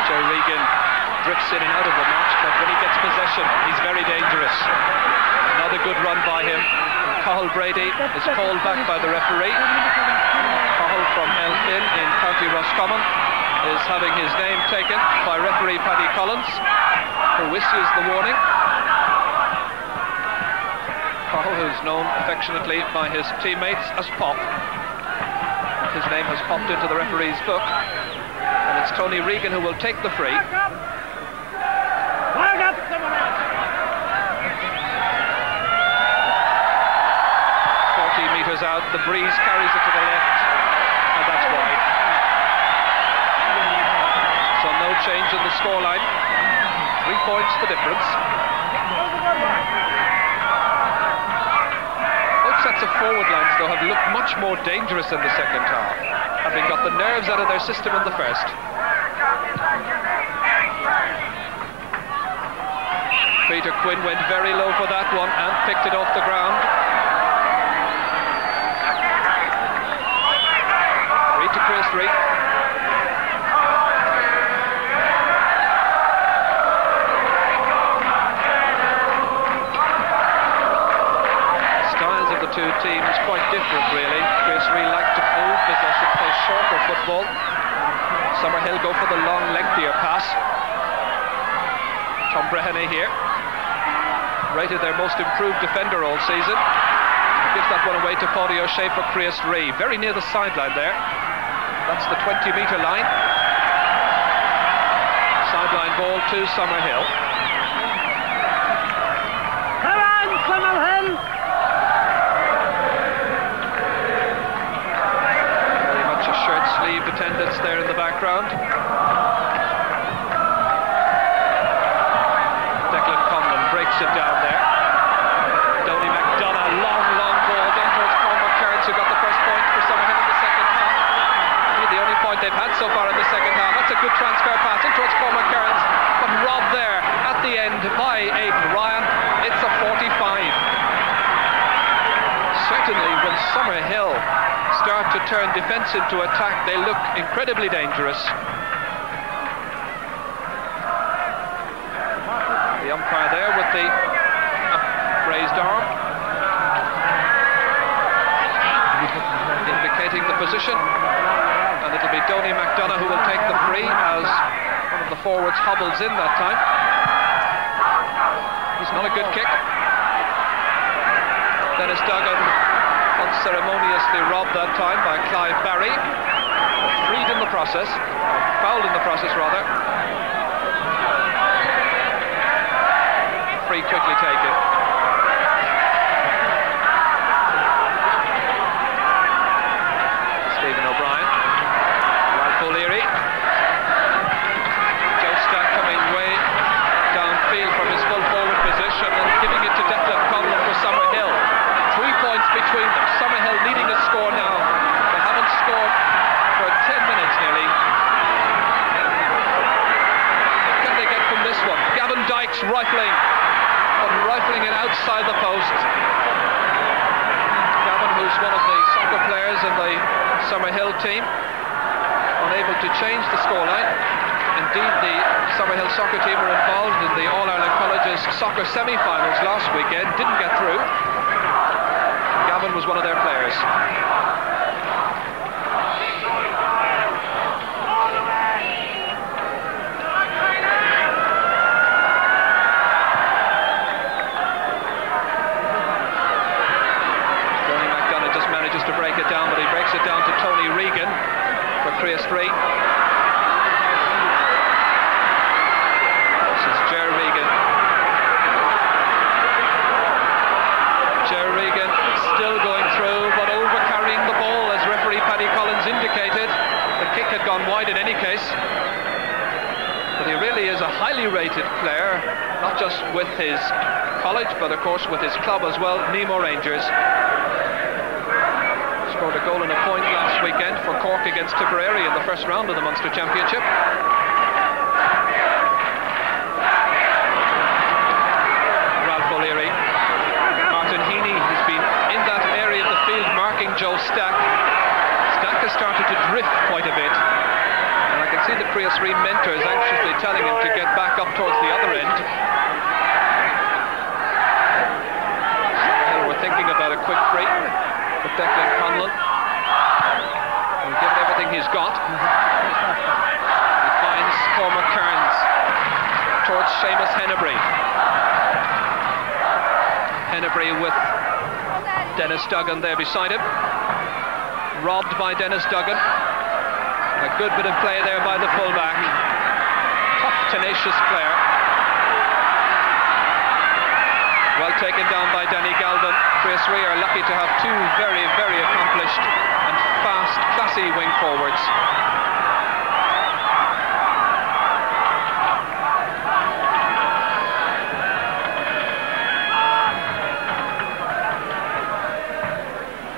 Joe Regan drifts in and out of the match, but when he gets possession, he's very dangerous. Another good run by him. Cathal Brady is called back by the referee. Cathal from Elphin in County Roscommon is having his name taken by referee Paddy Collins, who issues the warning. Cathal, who's known affectionately by his teammates as Pop. His name has popped into the referee's book. And it's Tony Regan who will take the free. 40 metres out, the breeze carries it to the left, and that's wide. So no change in the scoreline. 3 points the difference. Both sets of forward lines, though, have looked much more dangerous in the second half, having got the nerves out of their system in the first. Peter Quinn went very low for that one and picked it off the ground. 3 to Chris Reed. Styles of the two teams quite different, really. Chris Reed like to hold possession, play shorter football. Summerhill go for the long, lengthier pass. Tom Breheny here, rated their most improved defender all season. Gives that one away to Paddy O'Shea for Chris Reed, very near the sideline there. That's the 20-metre line. Sideline ball to Summerhill. Come on, Summerhill! Very much a shirt-sleeved attendance there in the background. Declan Conlon breaks it down there. Donny McDonough, long ball down towards Cormac Kearns, who got the first point for Summerhill in the second half. The only point they've had so far in the second half. That's a good transfer pass in towards Cormac Kearns, but robbed there at the end by Aidan Ryan. It's a 45. Certainly when Summerhill start to turn defence into attack, they look incredibly dangerous. The umpire there with the raised arm, indicating the position, and it'll be Donny McDonough who will take the free as one of the forwards hobbles in that time. It's not a good kick. Dennis Duggan unceremoniously robbed that time by Clive Barry, freed in the process, fouled in the process rather. Free quickly taken. Stephen O'Brien, Ralph O'Leary. Joe Stack coming way downfield from his full forward position and giving it to Declan Conlon for Summerhill. 3 points between them. who's one of the soccer players in the Summerhill team, unable to change the scoreline. Indeed, the Summerhill soccer team were involved in the All-Ireland Colleges soccer semi-finals last weekend, didn't get through. Gavin was one of their players. Tony McDonough just manages to break it down, but he breaks it down to Tony Regan for Creus 3. Ger Regan. Ger Regan still going through, but over carrying the ball, as referee Paddy Collins indicated. The kick had gone wide in any case. But he really is a highly rated player, not just with his college, but of course with his club as well, Nemo Rangers. Scored a goal and a point last weekend for Cork against Tipperary in the first round of the Munster Championship. Martin Heaney has been in that area of the field marking Joe Stack. Stack has started to drift quite a bit, and I can see the Creus 3 mentors anxiously telling him to get back up towards the other end. We're thinking about a quick free, but Declan Conlon will give it everything he's got. He finds Cormac Kearns towards Seamus Hennebrey. Hennebrey with Dennis Duggan there beside him. Robbed by Dennis Duggan. A good bit of play there by the fullback. Tough, tenacious player. Well taken down by Danny Galvin. Creus 3 are lucky to have two very, very accomplished and fast, classy wing forwards.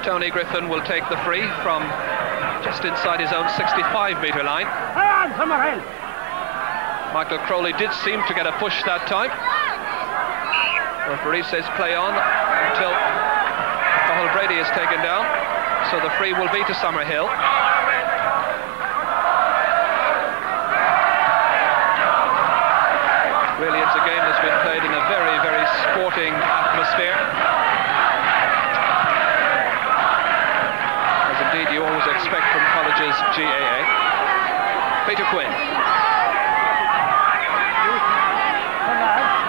Tony Griffin will take the free from just inside his own 65-metre line. Michael Crowley did seem to get a push that time. Referee says play on until Cathal Brady is taken down. So the free will be to Summerhill. Really, it's a game that's been played in a very, very sporting atmosphere. Indeed, you always expect from colleges GAA. Peter Quinn.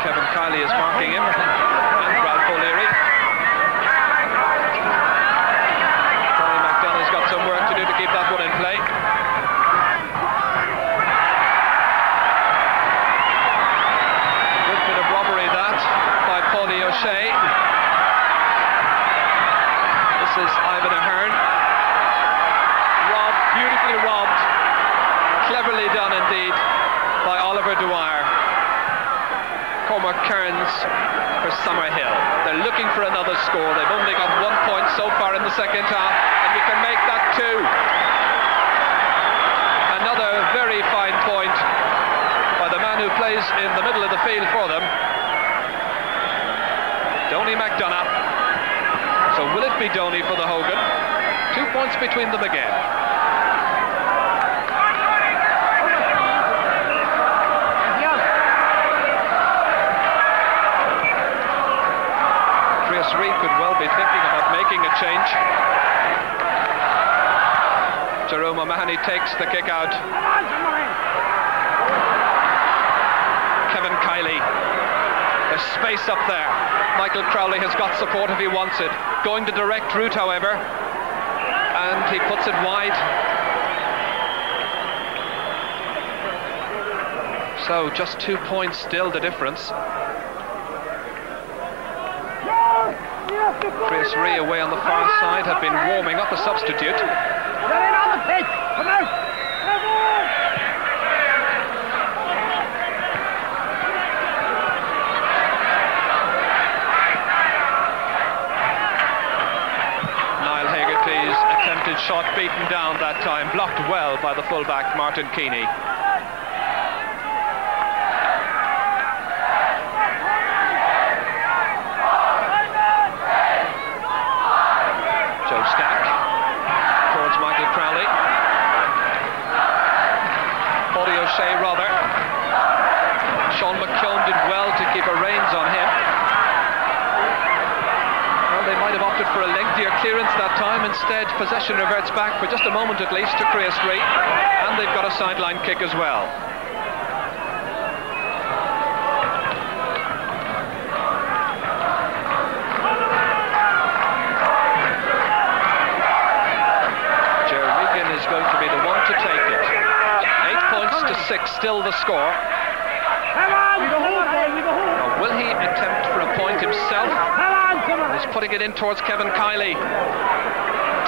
Kevin Kiley is marking him, and Ralph O'Leary. Tony McDonough's got some work to do to keep that one in play. Good bit of robbery that by Paulie O'Shea. This is Ivan Ahern. Beautifully robbed, cleverly done indeed by Oliver Dwyer. Cormac Kearns for Summerhill. They're looking for another score. They've only got 1 point so far in the second half, and you can make that two. Another very fine point by the man who plays in the middle of the field for them, Donny McDonough. So will it be Donny for the Hogan? 2 points between them again. Creus 3 could well be thinking about making a change. Jerome O'Mahony takes the kick out. Kevin Kiley. There's space up there. Michael Crowley has got support if he wants it. Going the direct route, however, and he puts it wide. So just 2 points still the difference. Creus 3 away on the far side have been warming up a substitute. Niall Hegarty's attempted shot beaten down that time, blocked well by the fullback Martin Keeney. Joe Stack towards Michael Crowley. Paddy O'Shea rather. Sean McKeown did well to keep a reins on him. Well, they might have opted for a lengthier clearance that time. Instead, possession reverts back for just a moment at least to Crea Street, and they've got a sideline kick as well. Is going to be the one to take it. 8 points to 6, still the score. Now, will he attempt for a point himself? He's putting it in towards Kevin Kiley.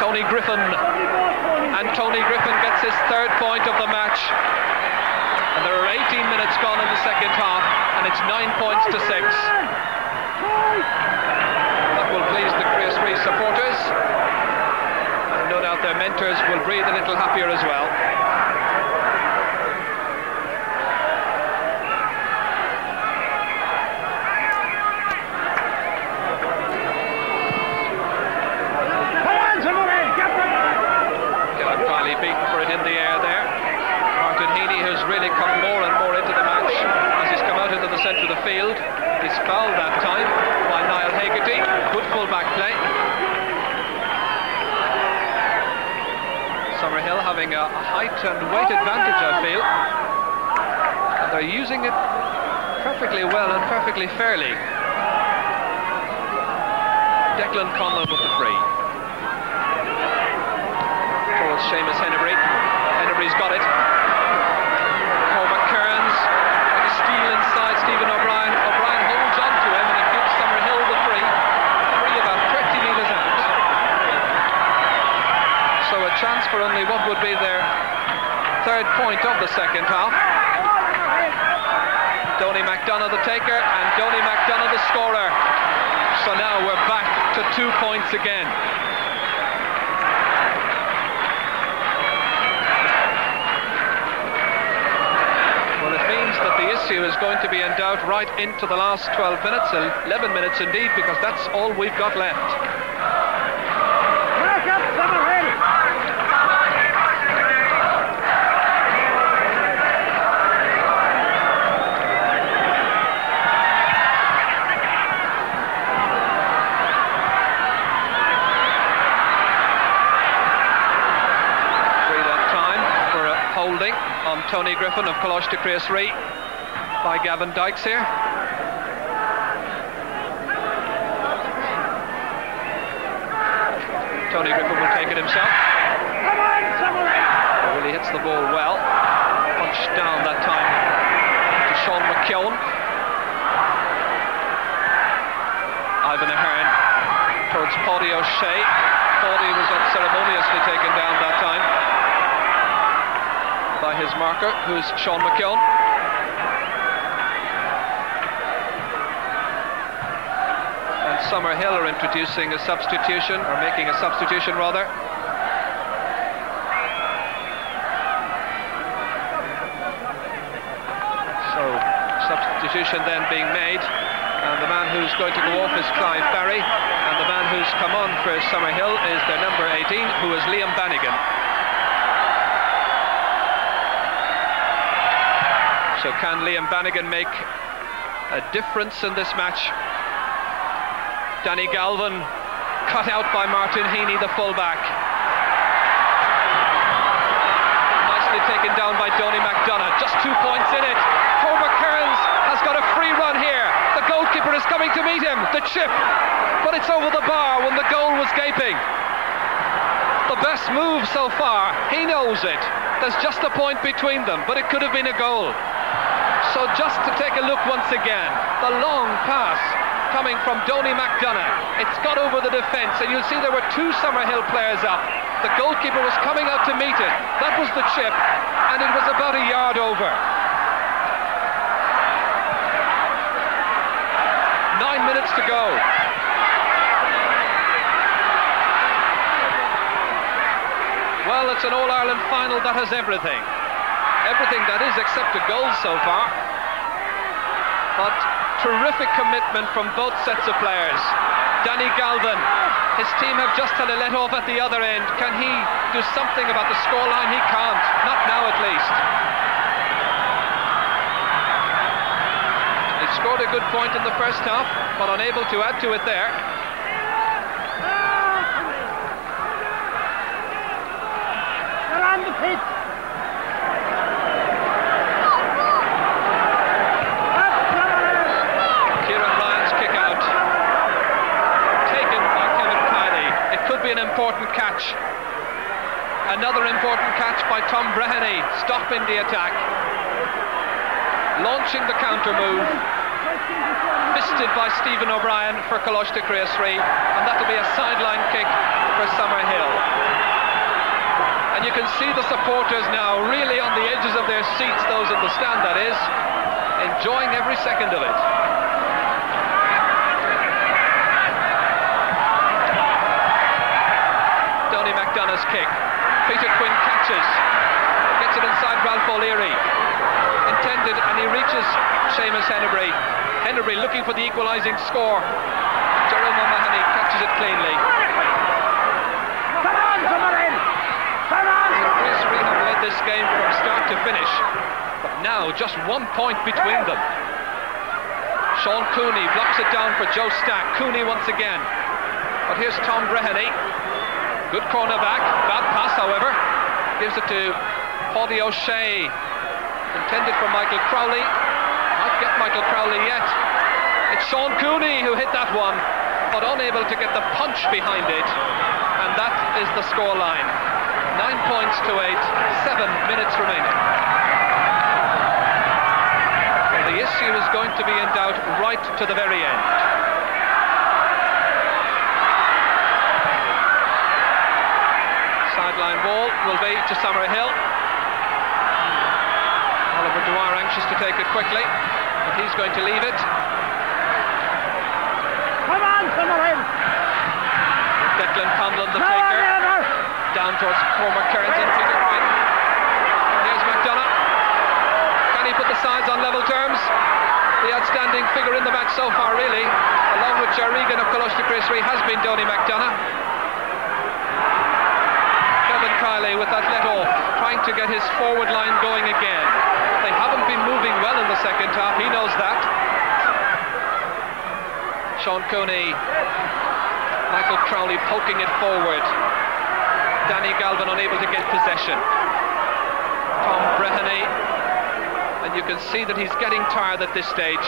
Tony Griffin. And Tony Griffin gets his 3rd point of the match. And there are 18 minutes gone in the second half, and it's 9 points to 6. That will please the Crea Street supporters. No doubt their mentors will breathe a little happier as well. Kevin Kiley beaten for it in the air there. Martin Heaney, who's really come more and more into the match as he's come out into the centre of the field. He's fouled that time by Niall Hegarty. Good full-back play. Summerhill having a height and weight advantage, I feel. And they're using it perfectly well and perfectly fairly. Declan Conlon with the free. Towards Seamus Hennebury. Hennebury's got it. Cormac Kearns. Like a steal inside Stephen O'Brien. O'Brien holds on to him and it gives Summerhill the free. Free about 20 metres out. So a chance for only what would be their 3rd point of the second half. Donny McDonough the taker and Donny McDonough the scorer. So now we're back to 2 points again. Well, it means that the issue is going to be in doubt right into the last 12 minutes, 11 minutes indeed, because that's all we've got left. On Tony Griffin of Colosh to Crea Street by Gavin Dykes here. Tony Griffin will take it himself. Really hits the ball well. Punched down that time to Sean McKeown. Ivan Ahern towards Paddy O'Shea. Paddy was unceremoniously taken down that time by his marker, who's Sean McKeown. And Summerhill are introducing a substitution, or making a substitution rather. So, substitution then being made, and the man who's going to go off is Clive Barry, and the man who's come on for Summerhill is their number 18, who is Liam Bannigan. So can Liam Bannigan make a difference in this match? Danny Galvin cut out by Martin Heaney, the fullback. Nicely taken down by Donny McDonough. Just 2 points in it. Cormac Kearns has got a free run here. The goalkeeper is coming to meet him. The chip, but it's over the bar when the goal was gaping. The best move so far. He knows it. There's just a point between them, but it could have been a goal. So just to take a look once again, the long pass coming from Donny McDonough. It's got over the defence, and you'll see there were 2 Summerhill players up. The goalkeeper was coming out to meet it. That was the chip, and it was about a yard over. 9 minutes to go. Well, it's an All-Ireland final that has everything. Everything that is, except a goal so far. But terrific commitment from both sets of players. Danny Galvin His team have just had a let off at the other end. Can he do something about the scoreline? He can't. Not now, at least. He scored a good point in the first half, but unable to add to it there. They're on the pitch. Kieran Ryan's kick out. Taken by Kevin Kiley. It could be an important catch. Another important catch by Tom Breheny, stopping the attack. Launching the counter move. Fisted by Stephen O'Brien for Coláiste Creasree, and that'll be a sideline kick for Summerhill. And you can see the supporters now really on the edges of their seats, those in the stand that is, enjoying every second of it. Donny McDonough's kick. Peter Quinn catches. Gets it inside Ralph O'Leary. Intended, and he reaches Seamus Hennebury. Hennebury looking for the equalising score. Jerome O'Mahony catches it cleanly. Come on, Summerhill! Come on! Creasree have led this game from start to finish, but now just 1 point between them. Sean Cooney blocks it down for Joe Stack. Cooney once again. But here's Tom Breheny. Good corner back. Bad pass, however. Gives it to Paddy O'Shea. Intended for Michael Crowley. Might get Michael Crowley yet. It's Sean Cooney who hit that one, but unable to get the punch behind it. And that is the scoreline. 9 points to 8, 7 minutes remaining. And the issue is going to be in doubt right to the very end. Sideline ball will be to Summerhill. Oliver Dwyer anxious to take it quickly, but he's going to leave it. Come on, Summerhill! Declan Conlon, the taker. Down towards former Cairns and Peter Quinn. Here's McDonough. Can he put the sides on level terms? The outstanding figure in the match so far, really, along with Ger Regan of Coláiste Creasree, has been Donny McDonough. Kevin Kiley with that let off, trying to get his forward line going again. They haven't been moving well in the second half, he knows that. Sean Cooney, Michael Crowley poking it forward. Danny Galvin unable to get possession. Tom Breheny, and you can see that he's getting tired at this stage.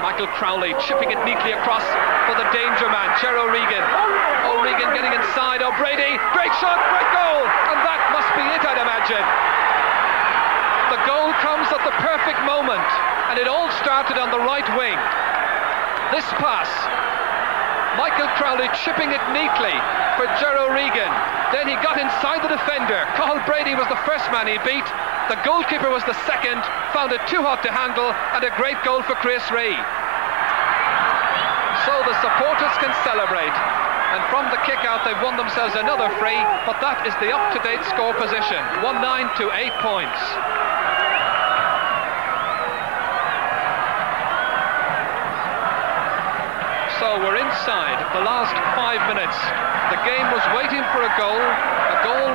Michael Crowley chipping it neatly across for the danger man, Ger O'Regan. O'Regan getting inside, O'Brady, great shot, great goal, and that must be it, I'd imagine. The goal comes at the perfect moment, and it all started on the right wing. This pass, Michael Crowley chipping it neatly for Ger O'Regan. Then he got inside the defender. Cathal Brady was the first man he beat. The goalkeeper was the second, found it too hot to handle, and a great goal for Creasree. So the supporters can celebrate. And from the kick-out, they've won themselves another free, but that is the up-to-date score position. 1-9 to 8 points. So we're inside the last 5 minutes. The game was waiting for a goal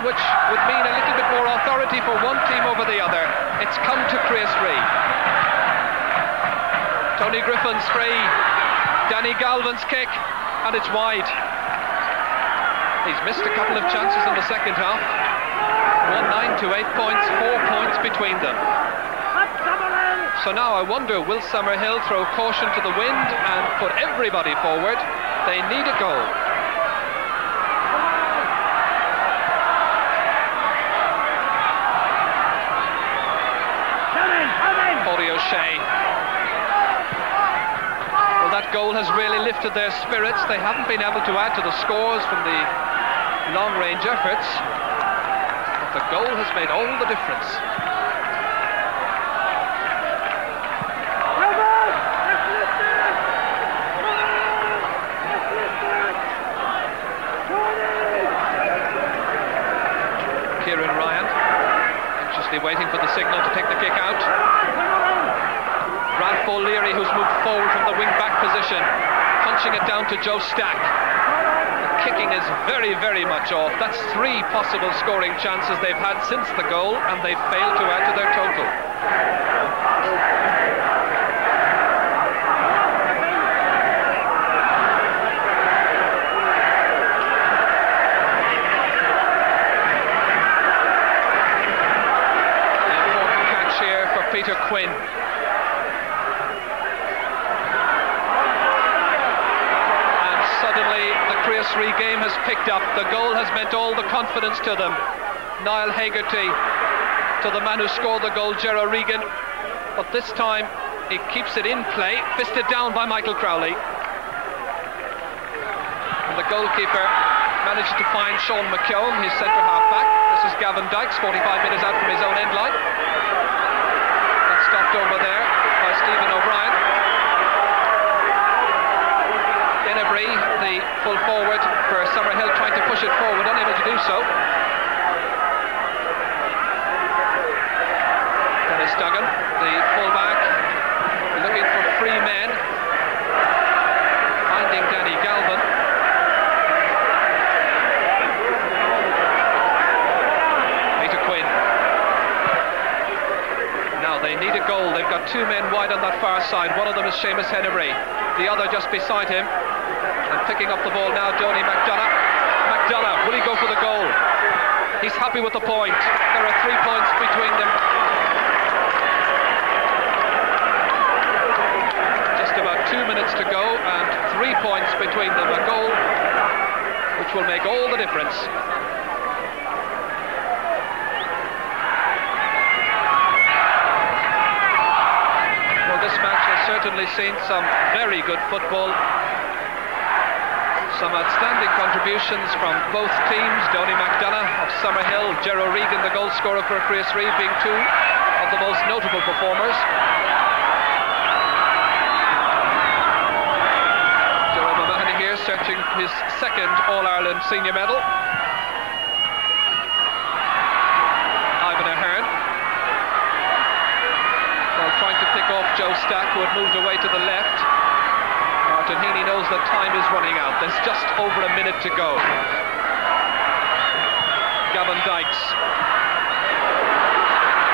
which would mean a little bit more authority for one team over the other. It's come to Creasree. Tony Griffin's free, Danny Galvin's kick, and it's wide. He's missed a couple of chances in the second half. 1-9 to 8 points, 4 points between them. So now I wonder, will Summerhill throw caution to the wind and put everybody forward? They need a goal. Paddy O'Shea. Well, that goal has really lifted their spirits. They haven't been able to add to the scores from the long-range efforts, but the goal has made all the difference. Kieran Ryan anxiously waiting for the signal to take the kick out. Ralph O'Leary, who's moved forward from the wing-back position, punching it down to Joe Stack. kicking is very, very much off. That's 3 possible scoring chances they've had since the goal, and they've failed to add to their total. Important catch here for Peter Quinn. Suddenly, the Creasry game has picked up. The goal has meant all the confidence to them. Niall Hegarty to the man who scored the goal, Gerard Regan. But this time, he keeps it in play, fisted down by Michael Crowley. And the goalkeeper manages to find Sean McKeown, his centre half-back. This is Gavin Dykes, 45 metres out from his own end line. That's stopped over there by Stephen O'Brien. Dennebrey, the full forward for Summerhill, trying to push it forward, unable to do so. Dennis Duggan, the full-back, looking for free men, finding Danny Galvin. Peter Quinn. Now they need a goal. They've got 2 men wide on that far side. One of them is Seamus Hennebrey, the other just beside him. And picking up the ball now, Donny McDonough. McDonough, will he go for the goal? He's happy with the point. There are 3 points between them. Just about 2 minutes to go and 3 points between them. A goal which will make all the difference. Well, this match has certainly seen some very good football. Some outstanding contributions from both teams. Donny McDonough of Summerhill, Gerard Regan, the goal scorer for Creasry, being 2 of the most notable performers. Gerard O'Mahony here searching his 2nd All-Ireland senior medal. Ivan Ahern. Well, trying to pick off Joe Stack, who had moved away to the left. Martin Heaney knows that time is running out. There's just over a minute to go. Gavin Dykes.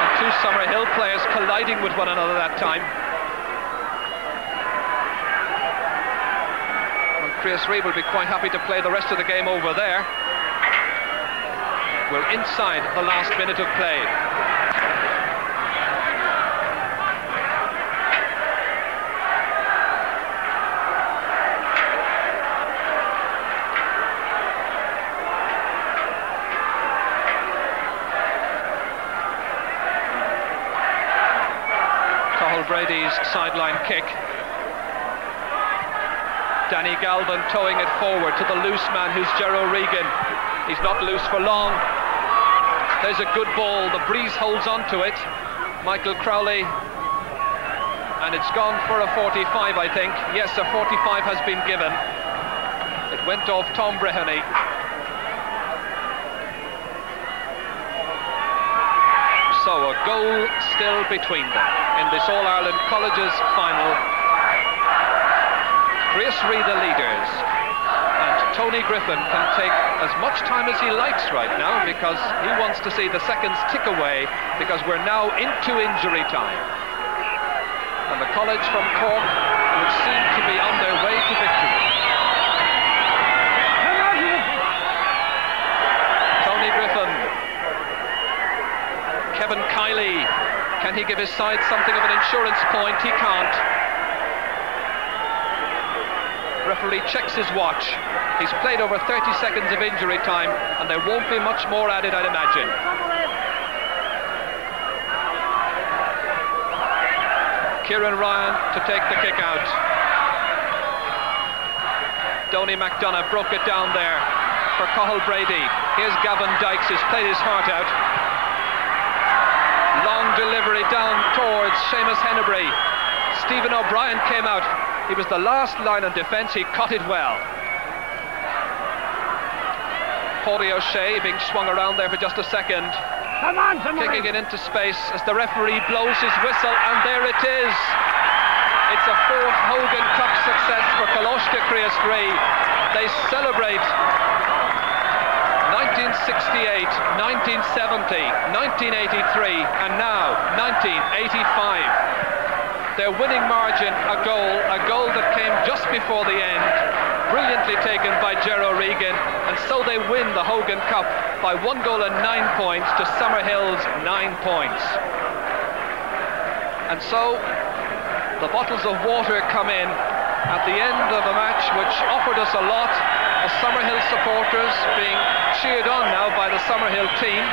And 2 Summerhill players colliding with one another that time. Well, Creasry will be quite happy to play the rest of the game over there. We're inside the last minute of play. Brady's sideline kick. Danny Galvin towing it forward to the loose man, who's Gerard Regan. He's not loose for long. There's a good ball. The breeze holds on to it. Michael Crowley. And it's gone for a 45, I think. Yes, a 45 has been given. It went off Tom Breheny. So a goal still between them in this All-Ireland Colleges final. Creasry the leaders, and Tony Griffin can take as much time as he likes right now, because he wants to see the seconds tick away, because we're now into injury time. And the college from Cork would seem to be on their way to victory. Tony Griffin. Kevin Kiley, can he give his side something of an insurance point? He can't. Referee checks his watch. He's played over 30 seconds of injury time, and there won't be much more added, I'd imagine. Kieran Ryan to take the kick out. Donny McDonough broke it down there for Cathal Brady. Here's Gavin Dykes, who's played his heart out. Long delivery down towards Seamus Hennebrey. Stephen O'Brien came out. He was the last line of defence. He caught it well. Paddy O'Shea being swung around there for just a second. Kicking it into space as the referee blows his whistle, and there it is. It's a 4th Hogan Cup success for Coláiste Creasry. They celebrate 1968, 1970, 1983, and now 1985. Their winning margin, a goal that came just before the end, brilliantly taken by Ger O'Regan, and so they win the Hogan Cup by 1 goal and 9 points to Summerhill's 9 points. And so the bottles of water come in at the end of a match which offered us a lot. The Summerhill supporters being cheered on now by the Summerhill team.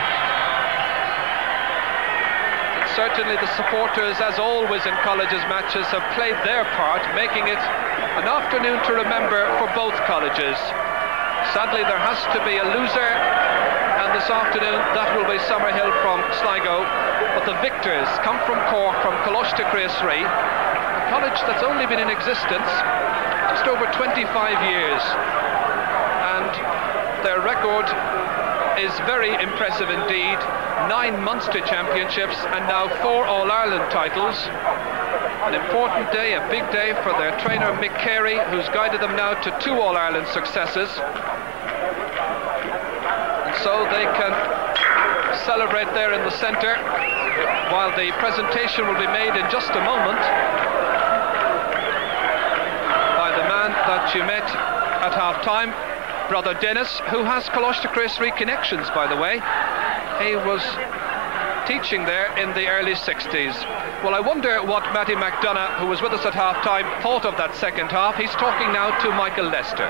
And certainly the supporters, as always in colleges matches, have played their part, making it an afternoon to remember for both colleges. Sadly, there has to be a loser, and this afternoon that will be Summerhill from Sligo. But the victors come from Cork, from Coláiste-Creasry, a college that's only been in existence just over 25 years. And their record is very impressive indeed. 9 Munster championships and now 4 All-Ireland titles. An important day, a big day for their trainer Mick Carey, who's guided them now to 2 All-Ireland successes. And so they can celebrate there in the centre, while the presentation will be made in just a moment by the man that you met at half-time, Brother Dennis, who has Coláiste-Creasry connections, by the way. He was teaching there in the early 60s. Well, I wonder what Matty McDonagh, who was with us at half-time, thought of that second half. He's talking now to Michael Lester.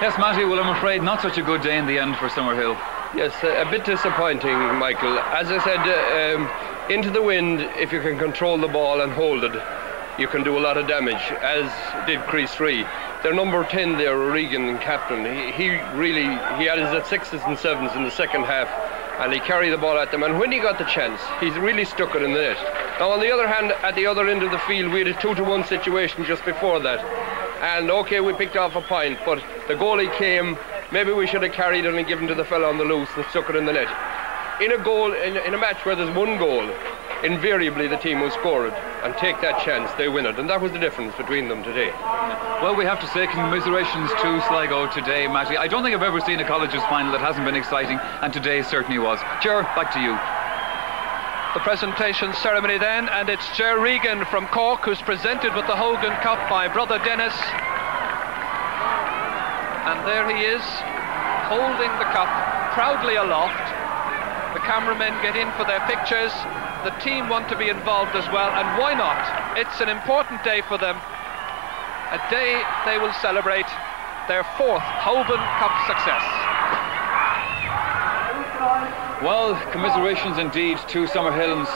Yes, Matty, well, I'm afraid not such a good day in the end for Summerhill. Yes, a bit disappointing, Michael. As I said, into the wind, if you can control the ball and hold it, you can do a lot of damage, as did Creasry. Their number 10 there, O'Regan, captain, he had his at 6s and 7s in the second half, and he carried the ball at them, and when he got the chance, he's really stuck it in the net. Now, on the other hand, at the other end of the field, we had a 2-1 situation just before that, and okay, we picked off a point, but the goalie came. Maybe we should have carried it and given to the fella on the loose and stuck it in the net. In a match where there's 1 goal, invariably the team will score it and take that chance, they win it, and that was the difference between them today. Well, we have to say commiserations to Sligo today, Matty. I don't think I've ever seen a colleges final that hasn't been exciting, and today certainly was. Ger, back to you. The presentation ceremony then, and it's Ger Regan from Cork who's presented with the Hogan Cup by Brother Dennis. And there he is, holding the cup proudly aloft. The cameramen get in for their pictures. The team want to be involved as well, and why not? It's an important day for them. A day they will celebrate their 4th Hogan Cup success. Well, commiserations indeed to Summerhill and